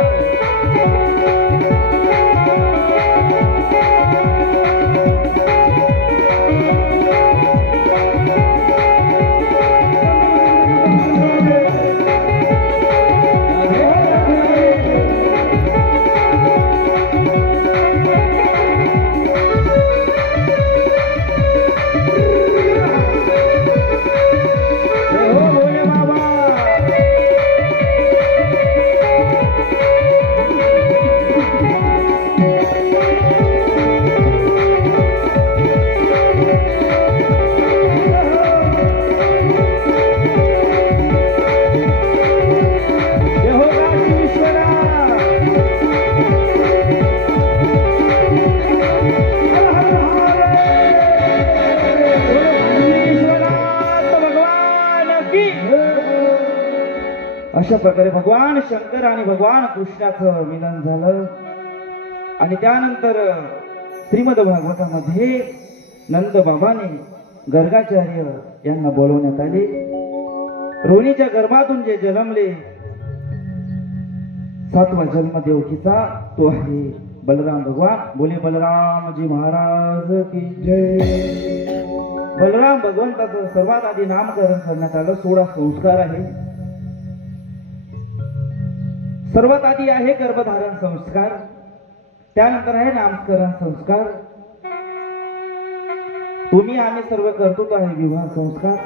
जय हो भोले बाबा जय हो काशी विश्वनाथ विश्वनाथ भगवान की अशा प्रकारे भगवान शंकर आणि भगवान कृष्णाचं मिलन झालं आणि त्यानंतर श्रीमद भागवतामध्ये नंद बाबाने गर्गाचार्य यांना बोलवण्यात आले. रोहिणीच्या गर्भातून जे जन्मले 7वा जन्म देवकीचा तो आहे बलराम भगवान. बोले बलरामजी महाराज की जय. बलराम भगवंताचं सर्वात आधी नामकरण करण्यात आलं. 16 संस्कार आहे. सर्वात आधी आहे गर्भधारण संस्कार, त्यानंतर आहे नामकरण संस्कार, तुम्ही आम्ही सर्व करतो तो आहे विवाह संस्कार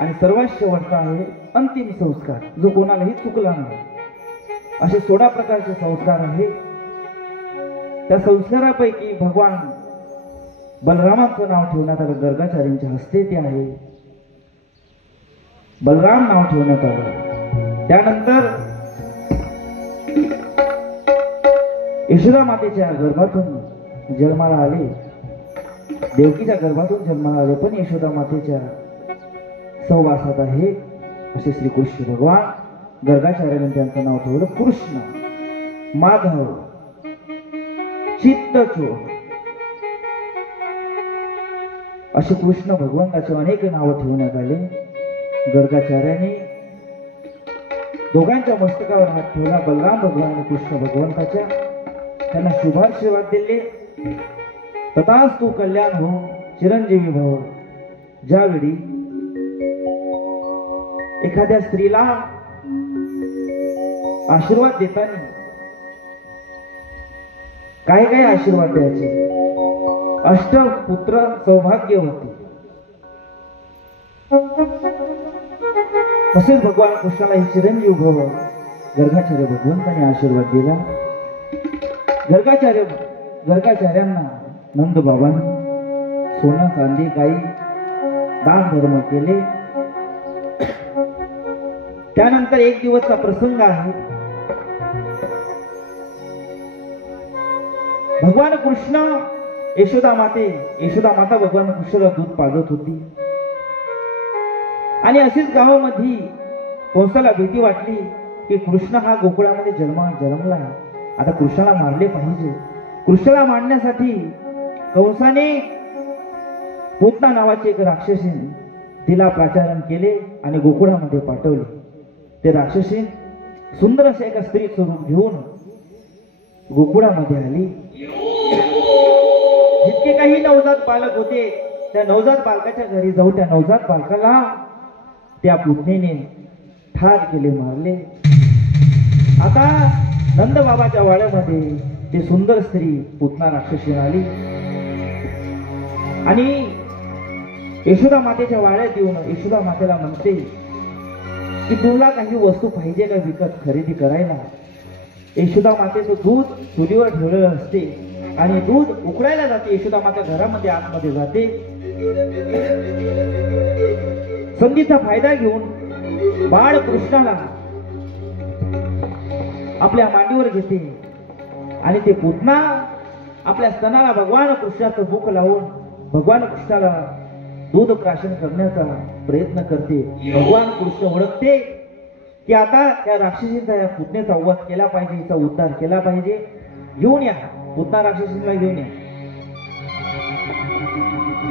आणि सर्वात शेवटचा आहे अंतिम संस्कार जो कोणालाही चुकला नाही. असे 16 प्रकारचे संस्कार आहे. त्या संस्कारापैकी भगवान बलरामाचं नाव ठेवण्यात आलं. गर्गाचार्यांच्या हस्ते ते आहे बलराम नाव ठेवण्यात आलं. त्यानंतर यशोदा मातेच्या गर्भातून जन्माला आले, देवकीच्या गर्भातून जन्माला आले, पण यशोदा मातेच्या सहवासात आहे असे श्रीकृष्ण भगवान. गर्गाचार्याने त्यांचं नाव ठेवलं कृष्ण, माधव, चित्तचोर असे कृष्ण भगवंताचे अनेक नावं ठेवण्यात आले. गर्गाचार्याने दोघांच्या मस्तकावर हात ठेवला, बलराम भगवान आणि कृष्ण भगवंताच्या. त्यांना शुभाशीर्वाद दिले. तथास्तु कल्याण हो, चिरंजीवी भव. ज्यावेळी एखाद्या स्त्रीला आशीर्वाद देताना काय काय आशीर्वाद द्यायचे? अष्टपुत्र सौभाग्यवती. तसेच भगवान कृष्णाला ही चिरंजीव भव गर्गाचार्य भगवंताने आशीर्वाद दिला. गर्गाचार्यांना नंद बाबांनी सोनं चांदी काही दान धर्म केले. त्यानंतर एक दिवसचा प्रसंग आहे. भगवान कृष्ण यशोदा माता भगवान कृष्णाला दूध पाजत होती आणि अशीच गावामध्ये कंसाला भीती वाटली की कृष्ण हा गोकुळामध्ये जन्मला आहे. आता कृष्णाला मारले पाहिजे. कृष्णाला मारण्यासाठी कंसाने पूतना नावाचे एक राक्षसीन तिला प्राचारण केले आणि गोकुळामध्ये पाठवले. ते राक्षसीन सुंदर अशा एका स्त्री स्वरूप घेऊन गोकुळामध्ये आली. जितके काही नवजात बालक होते त्या नवजात बालकाच्या घरी जाऊ त्या नवजात बालकाला त्या पुतणीने ठार केले, मारले. आता नंद बाबाच्या वाड्यामध्ये ती सुंदर स्त्री पुतना राक्षसी आली आणि यशोदा मातेच्या वाड्यात येऊन यशोदा मातेला म्हणते की तुला काही वस्तू पाहिजे का विकत खरेदी करायला. यशोदा मातेचं दूध चुलीवर ठेवलेलं असते आणि दूध उकळायला जाते. यशोदा माता घरामध्ये आतमध्ये जाते. संधीचा फायदा घेऊन बाळ कृष्णाला आपल्या मांडीवर घेते आणि ते पुतना आपल्या स्तनाला भगवान कृष्णाचं भूक लावून भगवान कृष्णाला दूध प्राशन करण्याचा प्रयत्न करते. भगवान कृष्ण ओळखते की आता त्या राक्षसीचा या पुतनेचा वध केला पाहिजे, हिचा उद्धार केला पाहिजे. घेऊन या पुतना राक्षसीला, घेऊन या.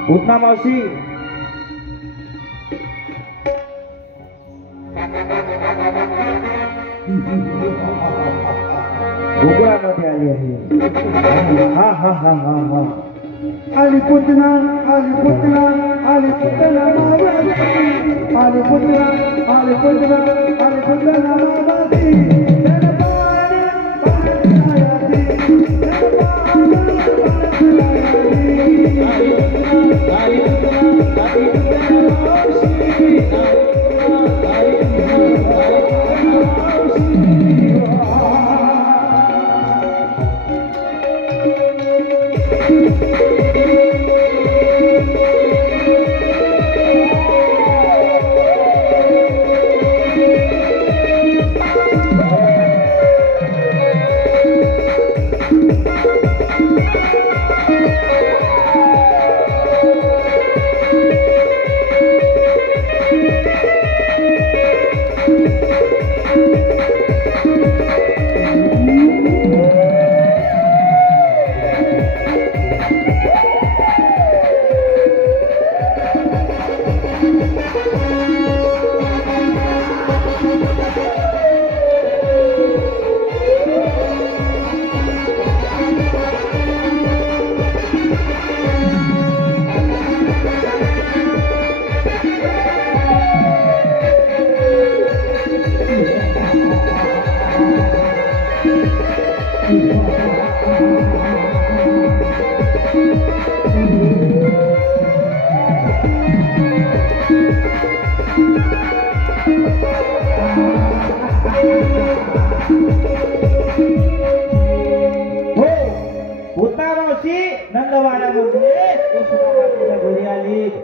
पुतना मावशी गोकुळामध्ये आली आहे. हा हा हा हा हा आली पुतना आली पुतना आली पुतना मावशी आली पुतना आली पुतना आली पुतना मावशी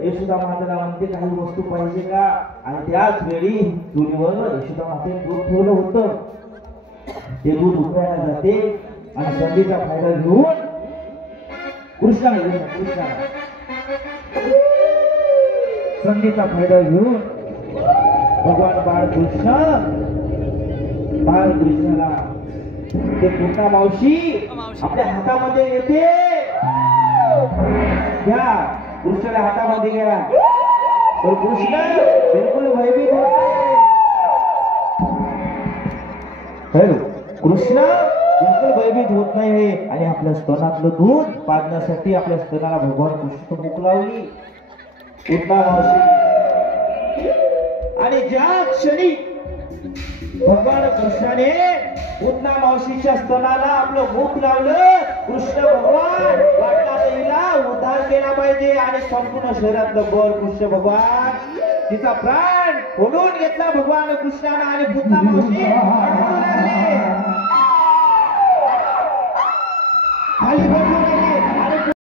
यशोदा मातेला म्हणते काही वस्तू पाहिजे का. आणि त्याच वेळी चुलीवर यशोदा माते दूध ठेवलं होतं. ते दूध उकळायला जाते आणि संधीचा फायदा घेऊन कृष्णाला संधीचा फायदा घेऊन भगवान बाळकृष्णाला ते पुतना मावशी आपल्या हातामध्ये येते. घ्या कृष्णाला हातामध्ये घ्या. तर कृष्ण बिलकुल भयभीत होते. कृष्ण बिलकुल भयभीत होत नाही आणि आपल्या स्तनातलं दूध पाजण्यासाठी आपल्या स्तनाला भगवान कृष्ण भूक लावली. पुतना मावशी आणि ज्या क्षणी भगवान कृष्णाने पुतना मावशीच्या स्तनाला आपलं मुख लावलं, कृष्ण भगवान वाटला तिला उद्धार केला पाहिजे आणि संपूर्ण शरीरातलं बळ कृष्ण भगवान तिचा प्राण ओढून घेतला भगवान कृष्णाला आणि पुतना मावशी रडू लागली.